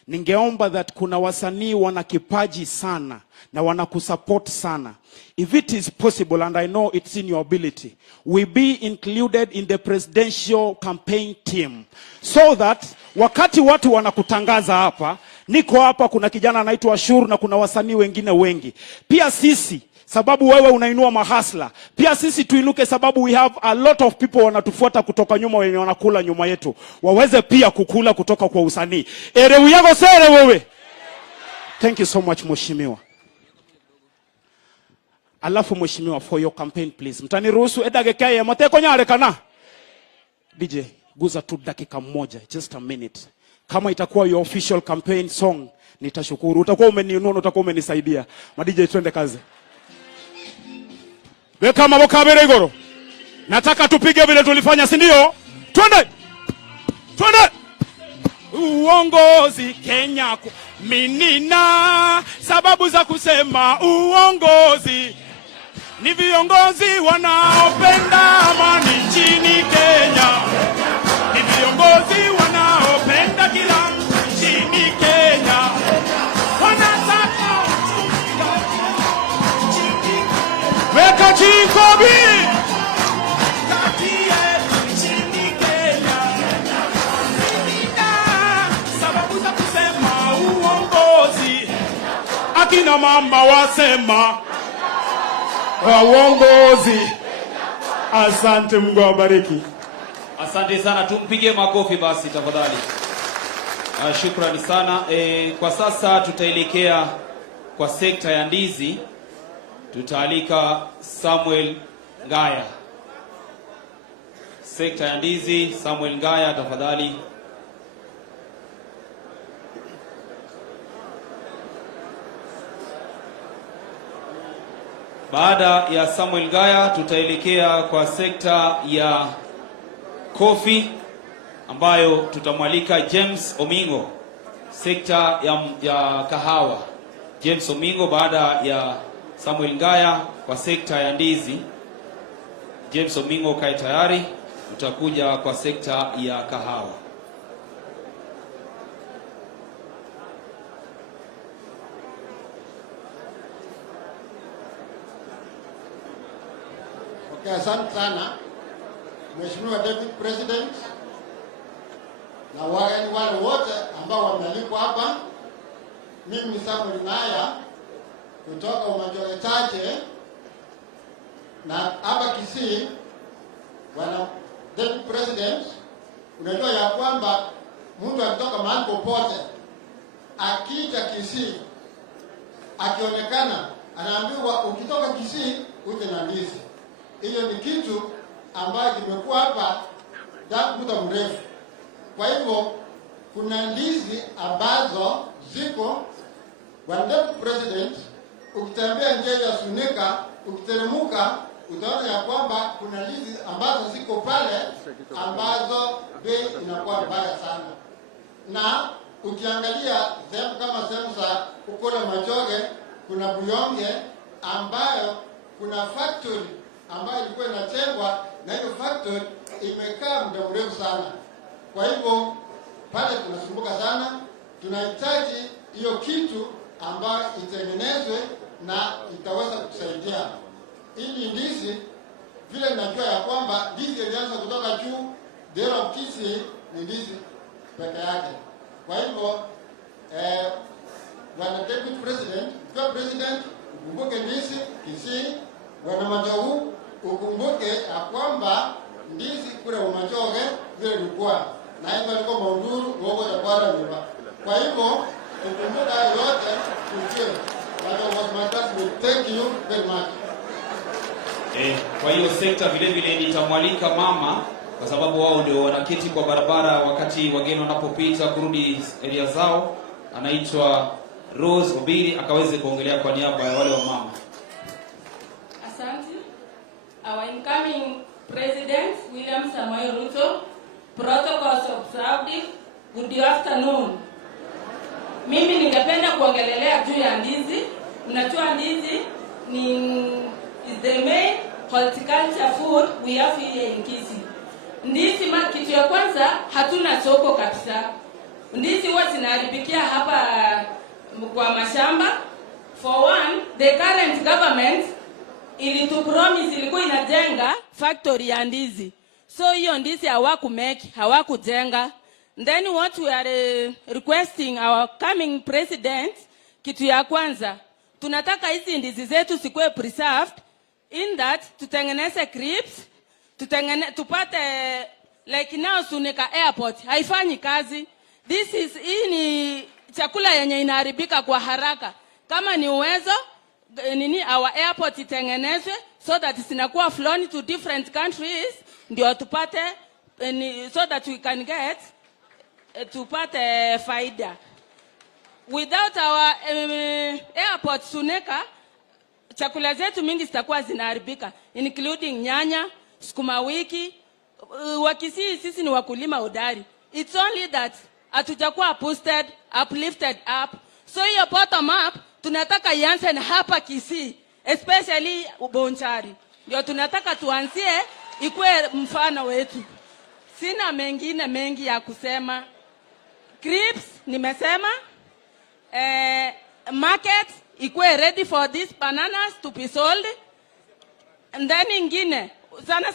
Ningeomba that kuna wasanii wana kipaji sana na wanakusupport sana. If it is possible, and I know it's in your ability, we be included in the presidential campaign team. So that wakati watu wanakutangaza hapa, niko hapa, kuna kijana anaitwa Ashur na kuna wasanii wengine wengi. Pia sisi, sababu wewe unainua mahasla, pia sisi tuinuke sababu we have a lot of people wanatufuata kutoka nyuma wenye wanakula nyuma yetu. Waweze pia kukula kutoka kwa usanii. Erewu yako sere wewe. Thank you so much Mheshimiwa. Alafu Mheshimiwa, for your campaign please, mtaniruhusu edageke ya mateko nyare kana? DJ, guza tu dakika moja, just a minute. Kama itakuwa your official campaign song, nitashukuru. Utakuwa umeniinua, utakuwa umenisaidia. Ma DJ twende kazi. Weka maboka abere igoro. Nataka tupige vile tulifanya, si ndio? Twende! Twende! Uongozi Kenya minina sababu za kusema uongozi. Ni viongozi wanaopenda amani nchini Kenya. Ni viongozi wanaopenda kila mtu nchini Kenya. Wanataka weka chikobi nchini Kenya. Sababu za kusema uongozi. Akina mama wasema uongozi. Asante, Mungu awabariki. Asante sana, tumpige makofi basi tafadhali. Shukrani sana. Kwa sasa tutaelekea kwa sekta ya ndizi. Tutaalika Samuel Ngaya. Sekta ya ndizi, Samuel Ngaya tafadhali. Baada ya Samuel Ngaya tutaelekea kwa sekta ya coffee ambayo tutamwalika James Omingo. Sekta ya kahawa, James Omingo. Baada ya Samuel Ngaya kwa sekta ya ndizi, James Omingo kae tayari, tutakuja kwa sekta ya kahawa. Okay, asante sana Mheshimiwa Deputy President na wale wote ambao wamealikwa hapa. Mimi ni Samuel Ngaya kutoka Umanjore Chache, na hapa Kisii. Bwana Deputy President, unajua ya kwamba mtu akitoka mahali popote akija Kisii akionekana anaambiwa ukitoka Kisii uje na ndizi. Hiyo ni kitu ambayo kimekuwa hapa tangu muda mrefu. Kwa hivyo kuna ndizi ambazo ziko Bwana President, ukitembea njia ya Sunika, ukiteremuka utaona ya kwamba kuna ndizi ambazo ziko pale ambazo bei inakuwa mbaya sana. Na ukiangalia sehemu kama sehemu za Ukole Machoge, kuna Buyonge ambayo kuna factory ambayo ilikuwa inatengwa, na hiyo factory imekaa muda mrefu sana. Kwa hivyo pale tunasumbuka sana, tunahitaji hiyo kitu ambayo itengenezwe na itaweza kutusaidia. Ili ndizi vile najua ya kwamba ndizi ilianza kutoka juu, Bloc of Kisii ni ndizi peke yake. Kwa hivyo Bwana Deputy President, kwa President, ukumbuke ndizi Kisii, Bwana Machogu, ukumbuke ya kwamba ndizi kule Umachoge vile ilikuwa na hivyo liko Maunduru huko ya kwara nyumba. Kwa hivyo tukumbuka yote tujue. Thank you very much. Kwa hiyo sekta vile vile nitamwalika mama, kwa sababu wao ndio wanaketi kwa barabara wakati wageni wanapopita kurudi area zao. Anaitwa Rose Obiri, akaweze kuongelea kwa niaba ya wale wa mama. Asante. Our incoming President William Samoei Ruto, protocols observed. Good afternoon. Mimi ningependa kuongelelea juu ya ndizi. Unajua ndizi is the main horticulture food we have here in Kisii. Ndizi kitu ya kwanza hatuna soko kabisa. Ndizi huwa zinaharibikia hapa kwa mashamba. For one, the current government ilikuwa inajenga factory ya ndizi. So hiyo ndizi hawakujenga. Then what we are requesting our coming president, kitu ya kwanza, tunataka hizi ndizi zetu zikuwe preserved, in that tutengeneze crips, tupate like now Sunika airport haifanyi kazi. Hii ni chakula yenye inaharibika kwa haraka. Kama ni uwezo our airport itengenezwe so that zinakuwa flown to different countries, ndio tupate so that we can get tupate faida. Without our airport Suneka, chakula zetu mingi zitakuwa zinaharibika, including nyanya, sukuma wiki. Wakisii sisi ni wakulima hodari. It's only that hatujakuwa boosted, uplifted up. So hiyo bottom up tunataka ianze hapa Kisii, especially Bonchari. Ndio tunataka tuanzie ikuwe mfano wetu. Sina mengine mengi ya kusema. Crips nimesema, market ikuwe ready for these bananas to be sold. And then ingine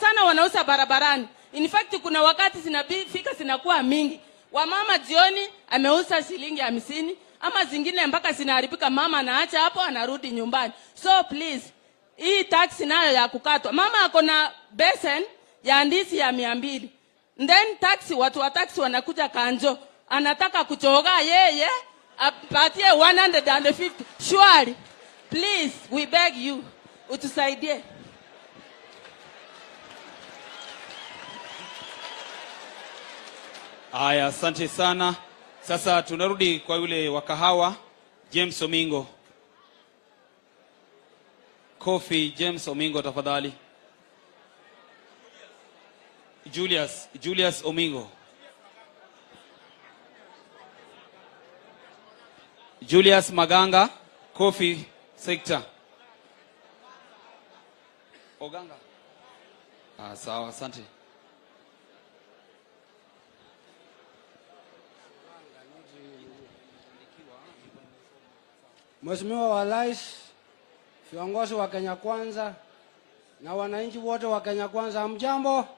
sana wanauza barabarani. In fact kuna wakati zinafika zinakuwa mingi. Wamama jioni ameuza shilingi 50, ama zingine mpaka zinaharibika, mama anaacha hapo anarudi nyumbani. So please, hii tax nayo ya kukatwa. Mama akona besen ya ndizi ya 200. Then watu wa taxi wanakuja kanjo, anataka kuchoga yeye apatie 150. Surely, please, we beg you, utusaidie. Aya, asante sana. Sasa tunarudi kwa yule wa kahawa, James Omingo. Coffee, James Omingo tafadhali. Julius Omingo. Julius Maganga, Coffee sector. Oganga. Sawa, asante. Mheshimiwa wa Rais, viongozi wa Kenya Kwanza na wananchi wote wa Kenya Kwanza, hamjambo?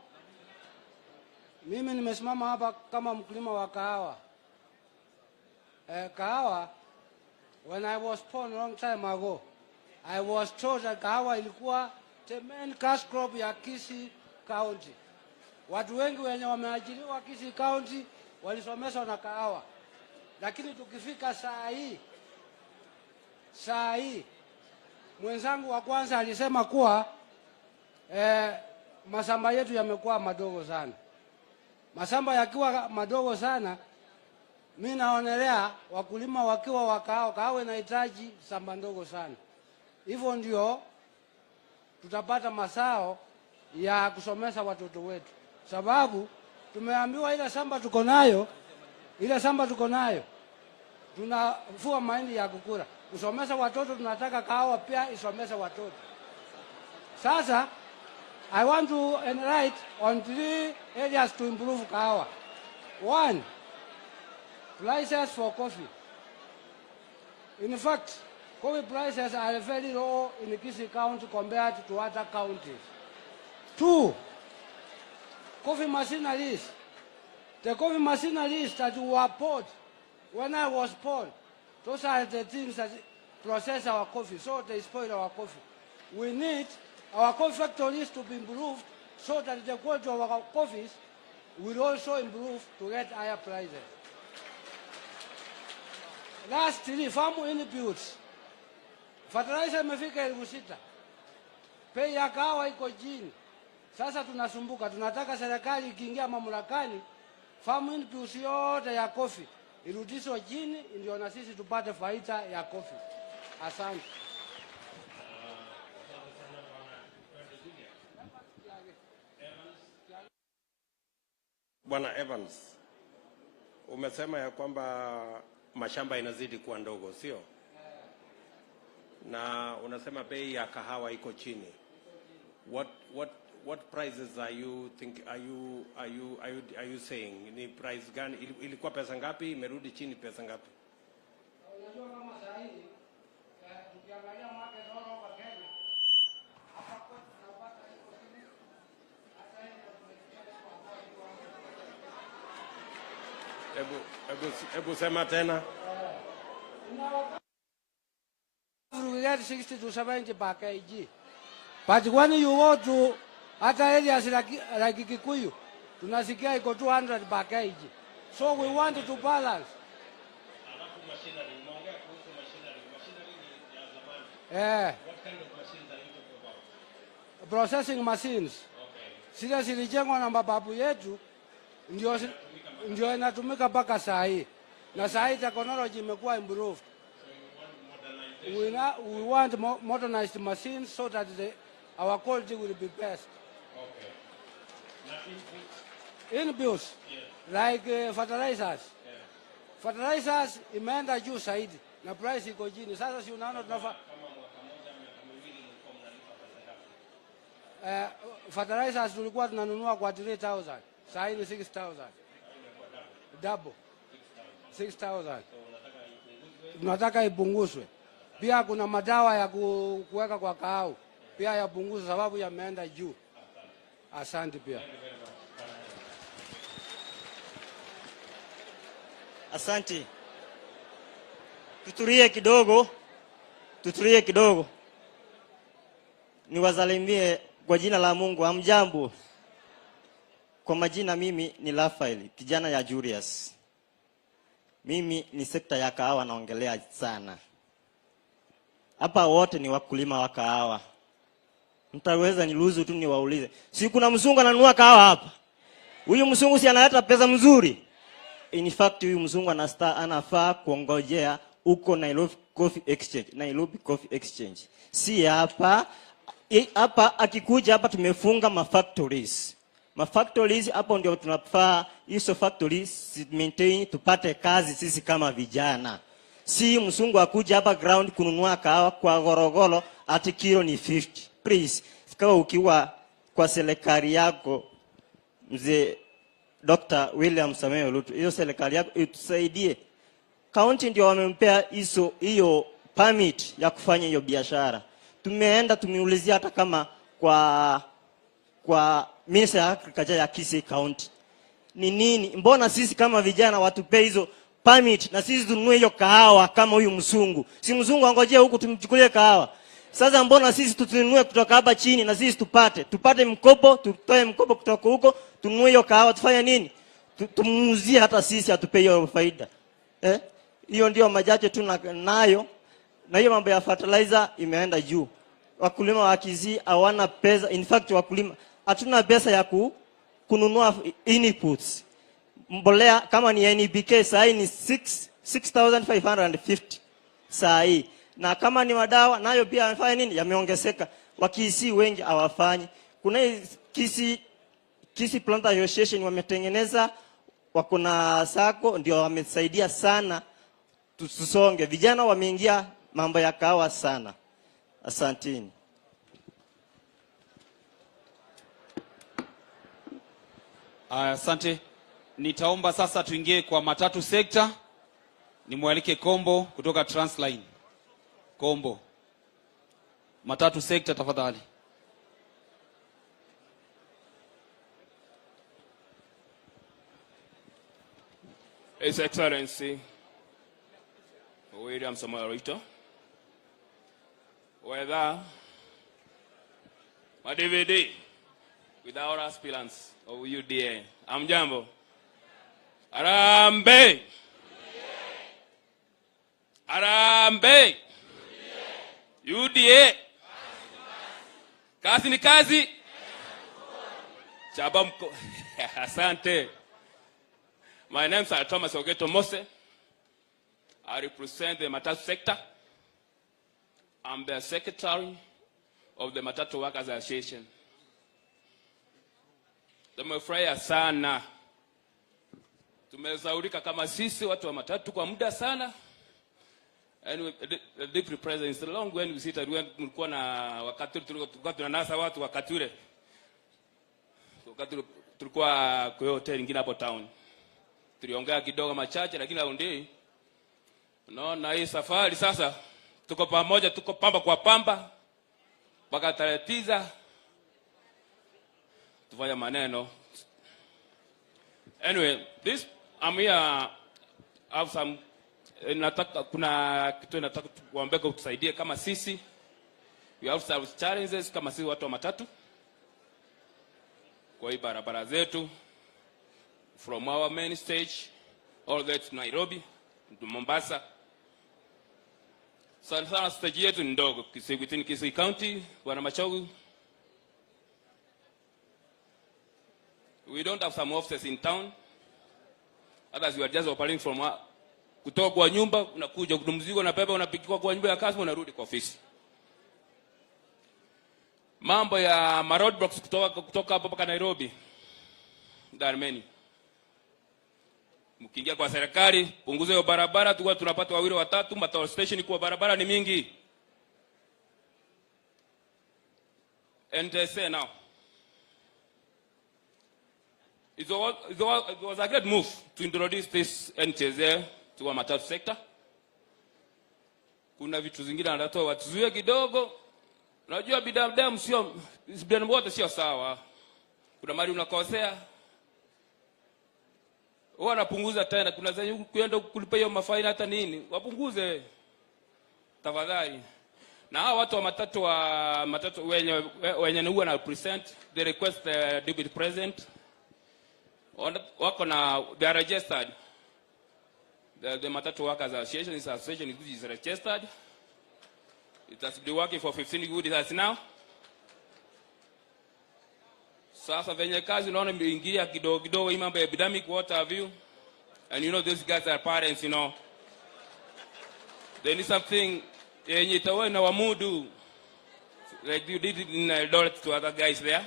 Mimi nimesimama hapa kama mkulima wa kahawa. Kahawa, when I was born long time ago, I was told that kahawa ilikuwa the main cash crop ya Kisii County. Watu wengi wenye wameajiriwa Kisii County walisomeshwa na kahawa. Lakini tukifika saa hii mwenzangu wa kwanza alisema kuwa Mashamba yetu yamekuwa madogo sana. Mashamba yakiwa madogo sana, mimi naonelea wakulima wakiwa wakao, kahawa inahitaji shamba ndogo sana. Hivyo ndio tutapata mazao ya kusomesha watoto wetu. Sababu tumeambiwa ile shamba tuko nayo tunafua mahindi ya kukula. Kusomesha watoto tunataka kahawa pia isomesha watoto. Sasa I want to enlighten on 3 areas to improve kahawa. 1, prices for coffee. In fact, coffee prices are very low in Kisii County compared to other counties. 2, coffee machineries. The coffee machineries that were bought when I was born, those are the things that process our coffee, so they spoil our coffee. We need our coffee factories to be improved so that the quality of our coffees will also improve to get higher prices. Lastly, farm inputs. Fertilizer imefika 6,000. Bei ya kahawa iko chini. Sasa tunasumbuka, tunataka serikali ikiingia mamlakani, farm inputs yote ya coffee irudishwe chini ndio na sisi tupate faida ya coffee. Asante. Bwana Evans, umesema ya kwamba mashamba inazidi kuwa ndogo, sio? Na unasema bei ya kahawa iko chini. What prices are you saying? Ni price gani? Ilikuwa pesa ngapi? Imerudi chini pesa ngapi? Unajua kama saa hii tukiangalia market all over Kenya, hapa kwetu tunapata iko chini. Hata hiyo Ebu sema tena. We get 60 to 70 per kg. But when you go to other areas like Kikuyu, tunasikia iko 200 per kg. So we want to balance. What kind of machines are you talking about? Processing machines. Sisi zilijengwa na mababu yetu ndio inatumika mpaka saa hii. Na saa hii technology imekuwa improved. We want modernized machines so that our quality will be best. Okay. Inputs, like fertilizers. Yeah. Fertilizers imeenda juu zaidi na price iko chini. Sasa si unaona fertilizers tulikuwa tunanunua kwa 3,000. Sasa hivi 6,000. Double. 6,000. Tunataka ipunguzwe. Pia kuna madawa ya kuweka kwa kahawa. Pia yapunguzwe sababu yameenda juu. Asante pia. Asante. Tutulie kidogo. Niwasalimie kwa jina la Mungu. Hamjambo. Kwa majina mimi ni Rafael, kijana ya Julius. Mimi ni sekta ya kahawa naongelea sana. Hapa wote ni wakulima wa kahawa. Mtaweza niruhusu tu niwaulize. Si kuna mzungu ananunua kahawa hapa? Huyu mzungu si analeta pesa mzuri? In fact huyu mzungu anafaa kuongojea uko Nairobi Coffee Exchange. Si hapa akikuja hapa tumefunga mafactories. Mafactories hapo ndio tunafaa hizo factories maintain tupate kazi sisi kama vijana. Si mzungu akuja hapa ground kununua kahawa kwa gorogoro ati kilo ni 50. Please, kama ukiwa kwa serikali yako mzee Dr. William Samuel Ruto, hiyo serikali yako itusaidie. County ndio wamempea hiyo permit ya kufanya hiyo biashara. Tumeenda tumeulizia hata kama kwa Minister ya Agriculture ya Kisii County. Ni nini? Mbona sisi kama vijana watupe hizo permit na sisi tununue hiyo kahawa kama huyu mzungu? Si mzungu angojea huku tumchukulie kahawa. Sasa mbona sisi tutununue kutoka hapa chini na sisi tupate mkopo, tutoe mkopo kutoka huko, tununue hiyo kahawa tufanye nini? Tumuuzie hata sisi atupe hiyo faida. Hiyo ndio majaje tu nayo. Na hiyo mambo ya fertilizer imeenda juu. wakulima wa Kisii hawana pesa. In fact, wakulima hatuna pesa ya kununua inputs. Mbolea kama ni NPK saa hii ni 6550 saa hii. Na kama ni madawa nayo pia yanafanya nini? Yameongezeka. Wakisii wengi hawafanyi. Kuna Kisii Plant Association wametengeneza, wako na sako, ndio wamesaidia sana tusonge. Vijana wameingia mambo ya kahawa sana. Asanteni. Asante. Nitaomba sasa tuingie kwa matatu sekta. Nimwalike Kombo kutoka Transline. Kombo. Matatu sekta tafadhali. His Excellency William Samoei Ruto, whether my DVD with our aspirants of UDA. Amjambo. Arambe. Arambe. UDA. Kazi ni kazi. Chaba mko. Asante. My name is Thomas Ogeto Mose. I represent the Matatu sector. I'm the secretary of the Matatu Workers Association. Tumefurahia sana. Tumezaurika kama sisi watu wa matatu kwa muda sana. And the deep presence long when we sit at when tulikuwa na wakati tulikuwa tunanasa watu wakati ule. Wakati tulikuwa kwa hotel nyingine hapo town. Tuliongea kidogo machache lakini laundi unaona hii safari sasa tuko pamoja, tuko pamba kwa pamba mpaka taratiza tufanya maneno. Anyway, this I'm here have some nataka kuna kitu nataka kuambia kutusaidia kama sisi. We have some challenges kama sisi watu wa matatu kwa hii barabara zetu from our main stage all the way to Nairobi to Mombasa. Sana stage yetu ni ndogo within Kisii County, Bwana Machogu. We don't have some offices in town. Others we are just operating from kutoka kwa nyumba unakuja kudumzigo na pepe unapikiwa kwa nyumba ya kazi unarudi kwa ofisi. Mambo ya roadblocks kutoka hapo mpaka Nairobi. Darmeni. Mkiingia kwa serikali punguza hiyo barabara tukua tunapata wawili watatu, matao station kwa barabara ni mingi. And they say now it was a great move to introduce this NTSA to our matatu sector. Kuna vitu zingine wanatoa watuzuie kidogo. Unajua binadamu sio binadamu wote sio sawa. Kuna mali unakosea wanapunguza tena, kuna zenye kuenda kulipa hiyo mafaini hata nini wapunguze tafadhali. Na hao watu wa matatu wenye huwa na present they request the deputy president wako na they are registered. The Matatu Workers Association is association which is registered. It has been working for 15 good years now. Sasa venye kazi unaona imeingia kidogo kidogo hii mambo ya epidemic, what have you, and you know these guys are parents, you know they need something yenye itawe na wamudu like you did in Eldoret to other guys there.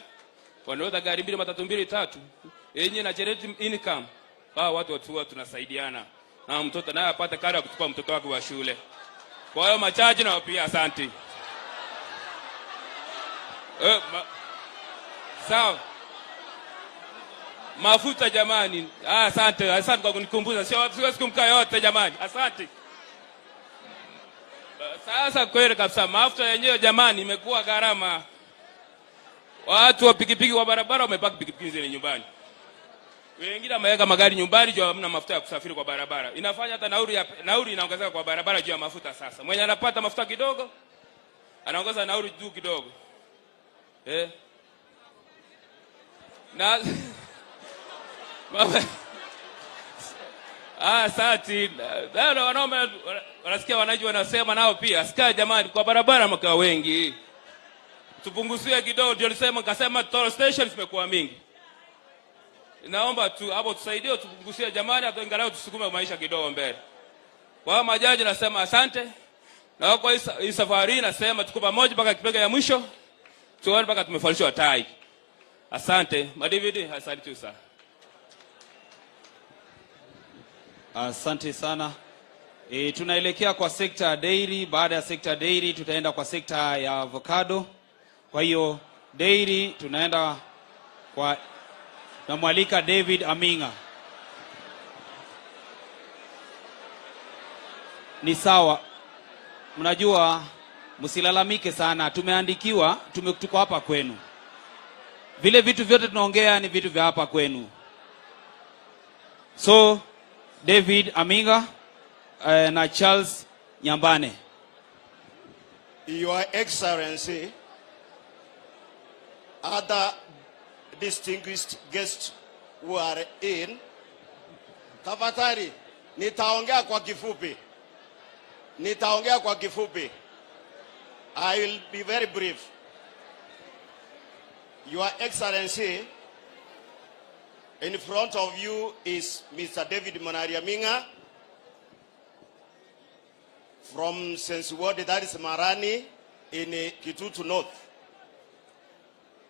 Wanaweza gari mbili matatu mbili tatu yenye na generate income. Watu tunasaidiana na mtoto naye apate karo ya kuchukua mtoto wake wa shule. Kwa hiyo machaji na pia asante. Sawa. Mafuta jamani. Asante kwa kunikumbusha. Siwezi kumkaa yote jamani. Asante. Sasa kweli kabisa mafuta yenyewe jamani imekuwa gharama. Watu wa pikipiki wa barabara wamepaki pikipiki zile nyumbani. Wengine wameweka magari nyumbani juu hamna mafuta ya kusafiri kwa barabara. Inafanya hata nauri inaongezeka kwa barabara juu ya mafuta sasa. Mwenye anapata mafuta kidogo anaongeza nauri juu kidogo. Na sati ndio wanaume wanasikia wananchi wanasema nao pia asikaa jamani kwa barabara mkaa wengi. tupunguzie kidogo. Ndio nikasema toll station zimekuwa mingi. Naomba tu hapo tusaidie, tupunguzie jamani, angalau tusukume maisha kidogo mbele. Kwa majaji nasema asante. Na kwa hii safari nasema tuko pamoja mpaka kipenge ya mwisho. Tuone mpaka tumefalishwa tai. Asante. Madividi, asante tu sana. Asante sana. Tunaelekea kwa sekta ya dairy. Baada ya sekta ya dairy tutaenda kwa sekta ya avocado. Kwa hiyo dairy tunaenda kwa namwalika David Aminga. Ni sawa. Mnajua msilalamike sana. Tumeandikiwa, tuko hapa kwenu. Vile vitu vyote tunaongea ni vitu vya hapa kwenu. So David Aminga na Charles Nyambane. Your Excellency, other distinguished guests who are in, tafadhali nitaongea kwa kifupi. I will be very brief. Your Excellency, in front of you is Mr. David Monariaminga from Sensiwodi, that is Marani, in Kitutu North.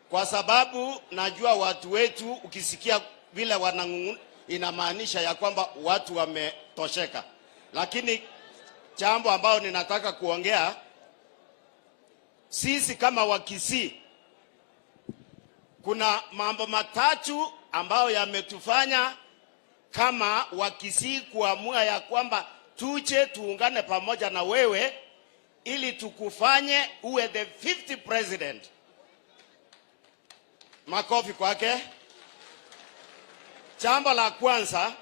Kwa sababu najua watu wetu ukisikia vile wanangungu inamaanisha ya kwamba watu wametosheka. Lakini jambo ambao ninataka kuongea, sisi kama Wakisii kuna mambo matatu ambao yametufanya kama Wakisii kuamua ya kwamba tuje tuungane pamoja na wewe ili tukufanye uwe the 50th president. Makofi kwake. Jambo la kwanza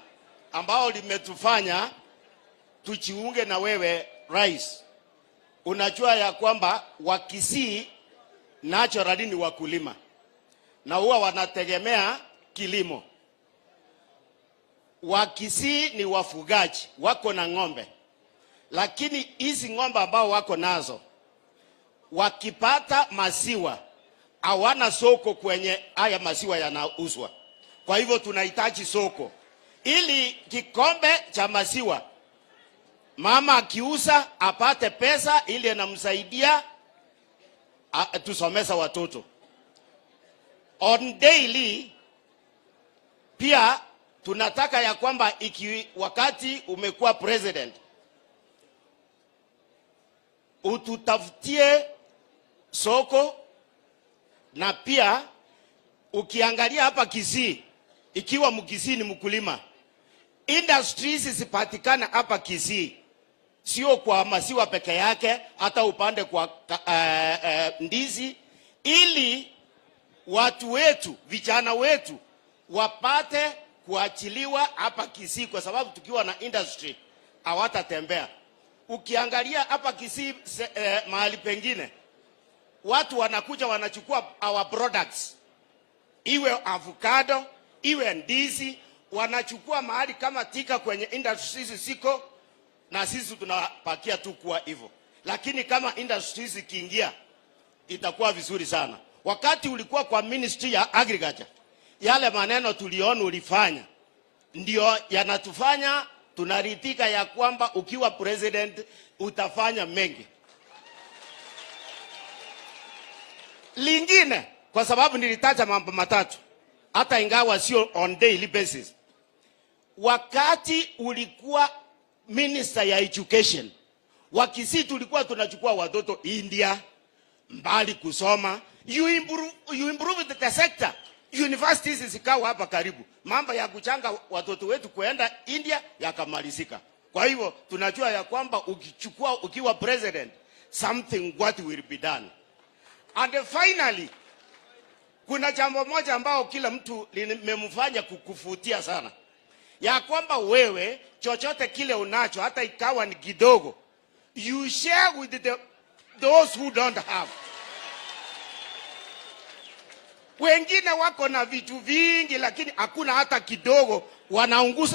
ambao limetufanya tujiunge na wewe rais. Unajua ya kwamba Wakisii naturally ni wakulima na huwa wanategemea kilimo. Wakisii ni wafugaji, wako na ng'ombe. Lakini hizi ng'ombe ambao wako nazo, wakipata maziwa, hawana soko kwenye haya maziwa yanauzwa. Kwa hivyo tunahitaji soko. Ili kikombe cha maziwa mama akiuza apate pesa ili anamsaidia tusomesa watoto. On daily pia tunataka ya kwamba wakati umekuwa president ututafutie soko, na pia ukiangalia hapa Kisii, ikiwa Mkisii ni mkulima, industries zipatikana hapa Kisii, sio kwa maziwa peke yake, hata upande kwa ndizi, ili watu wetu, vijana wetu wapate kuachiliwa hapa Kisii, kwa sababu tukiwa na industry hawatatembea. Ukiangalia hapa Kisii mahali pengine, watu wanakuja wanachukua our products, iwe avocado, iwe ndizi, wanachukua mahali kama Tika kwenye industries siko, na sisi tunapakia tu kwa hivyo. Lakini kama industries ikiingia itakuwa vizuri sana. Wakati ulikuwa kwa Ministry ya Agriculture, yale maneno tuliona ulifanya ndio yanatufanya tunaritika ya kwamba ukiwa president utafanya mengi. Lingine, kwa sababu nilitaja mambo matatu, hata ingawa sio on daily basis. Wakati ulikuwa minister ya education, Wakisii tulikuwa tunachukua watoto India mbali kusoma. You improve the sector. Universities zikawa hapa karibu. Mambo ya kuchanga watoto wetu kuenda India yakamalizika. Kwa hivyo tunajua ya kwamba ukiwa president, something what will be done. And finally, kuna jambo moja ambao kila mtu limemfanya kukufutia sana, ya kwamba wewe chochote kile unacho, hata ikawa ni kidogo, you share with those who don't have. Wengine wako na vitu vingi lakini hakuna hata kidogo,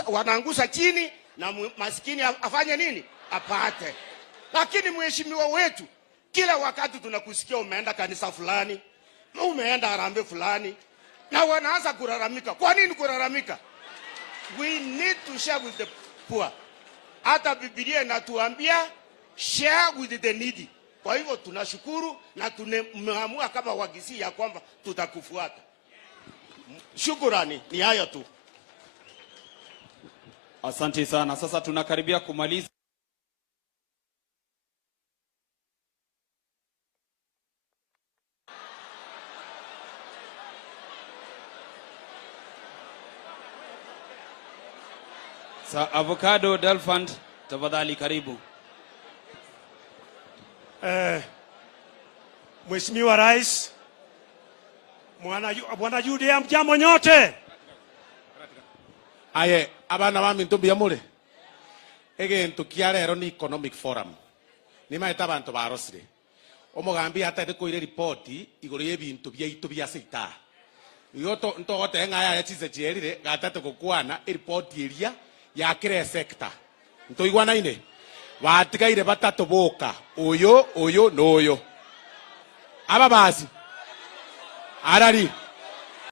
wanaangusa chini na maskini afanye nini? Apate. Lakini mheshimiwa wetu, Kila wakati tunakusikia umeenda kanisa fulani, umeenda harambee fulani, na wanaanza kulalamika. Kwa nini kulalamika? We need to share with the poor. Hata Biblia inatuambia share with the needy. Kwa hivyo tunashukuru na tumeamua kama Wakisii ya kwamba tutakufuata. Shukrani, ni hayo tu. Asante sana. Sasa tunakaribia kumaliza. Avocado Delfand, tafadhali karibu. Mheshimiwa Rais, Bwana Jude, mjambo nyote. Aye, abana ba mintu bia mure. Egentu kia rero ni economic forum. Ni maeta abantu barosire. Omugambi ata ko ile report iguru y'ebintu bia itu bia seita. Yoto ntogote ngaya yachize jerire gatate gukwana report iria ya kire sector. Ntoigwana ine. Watigaire batatu boka. Oyo noyo. Aba basi. Arari.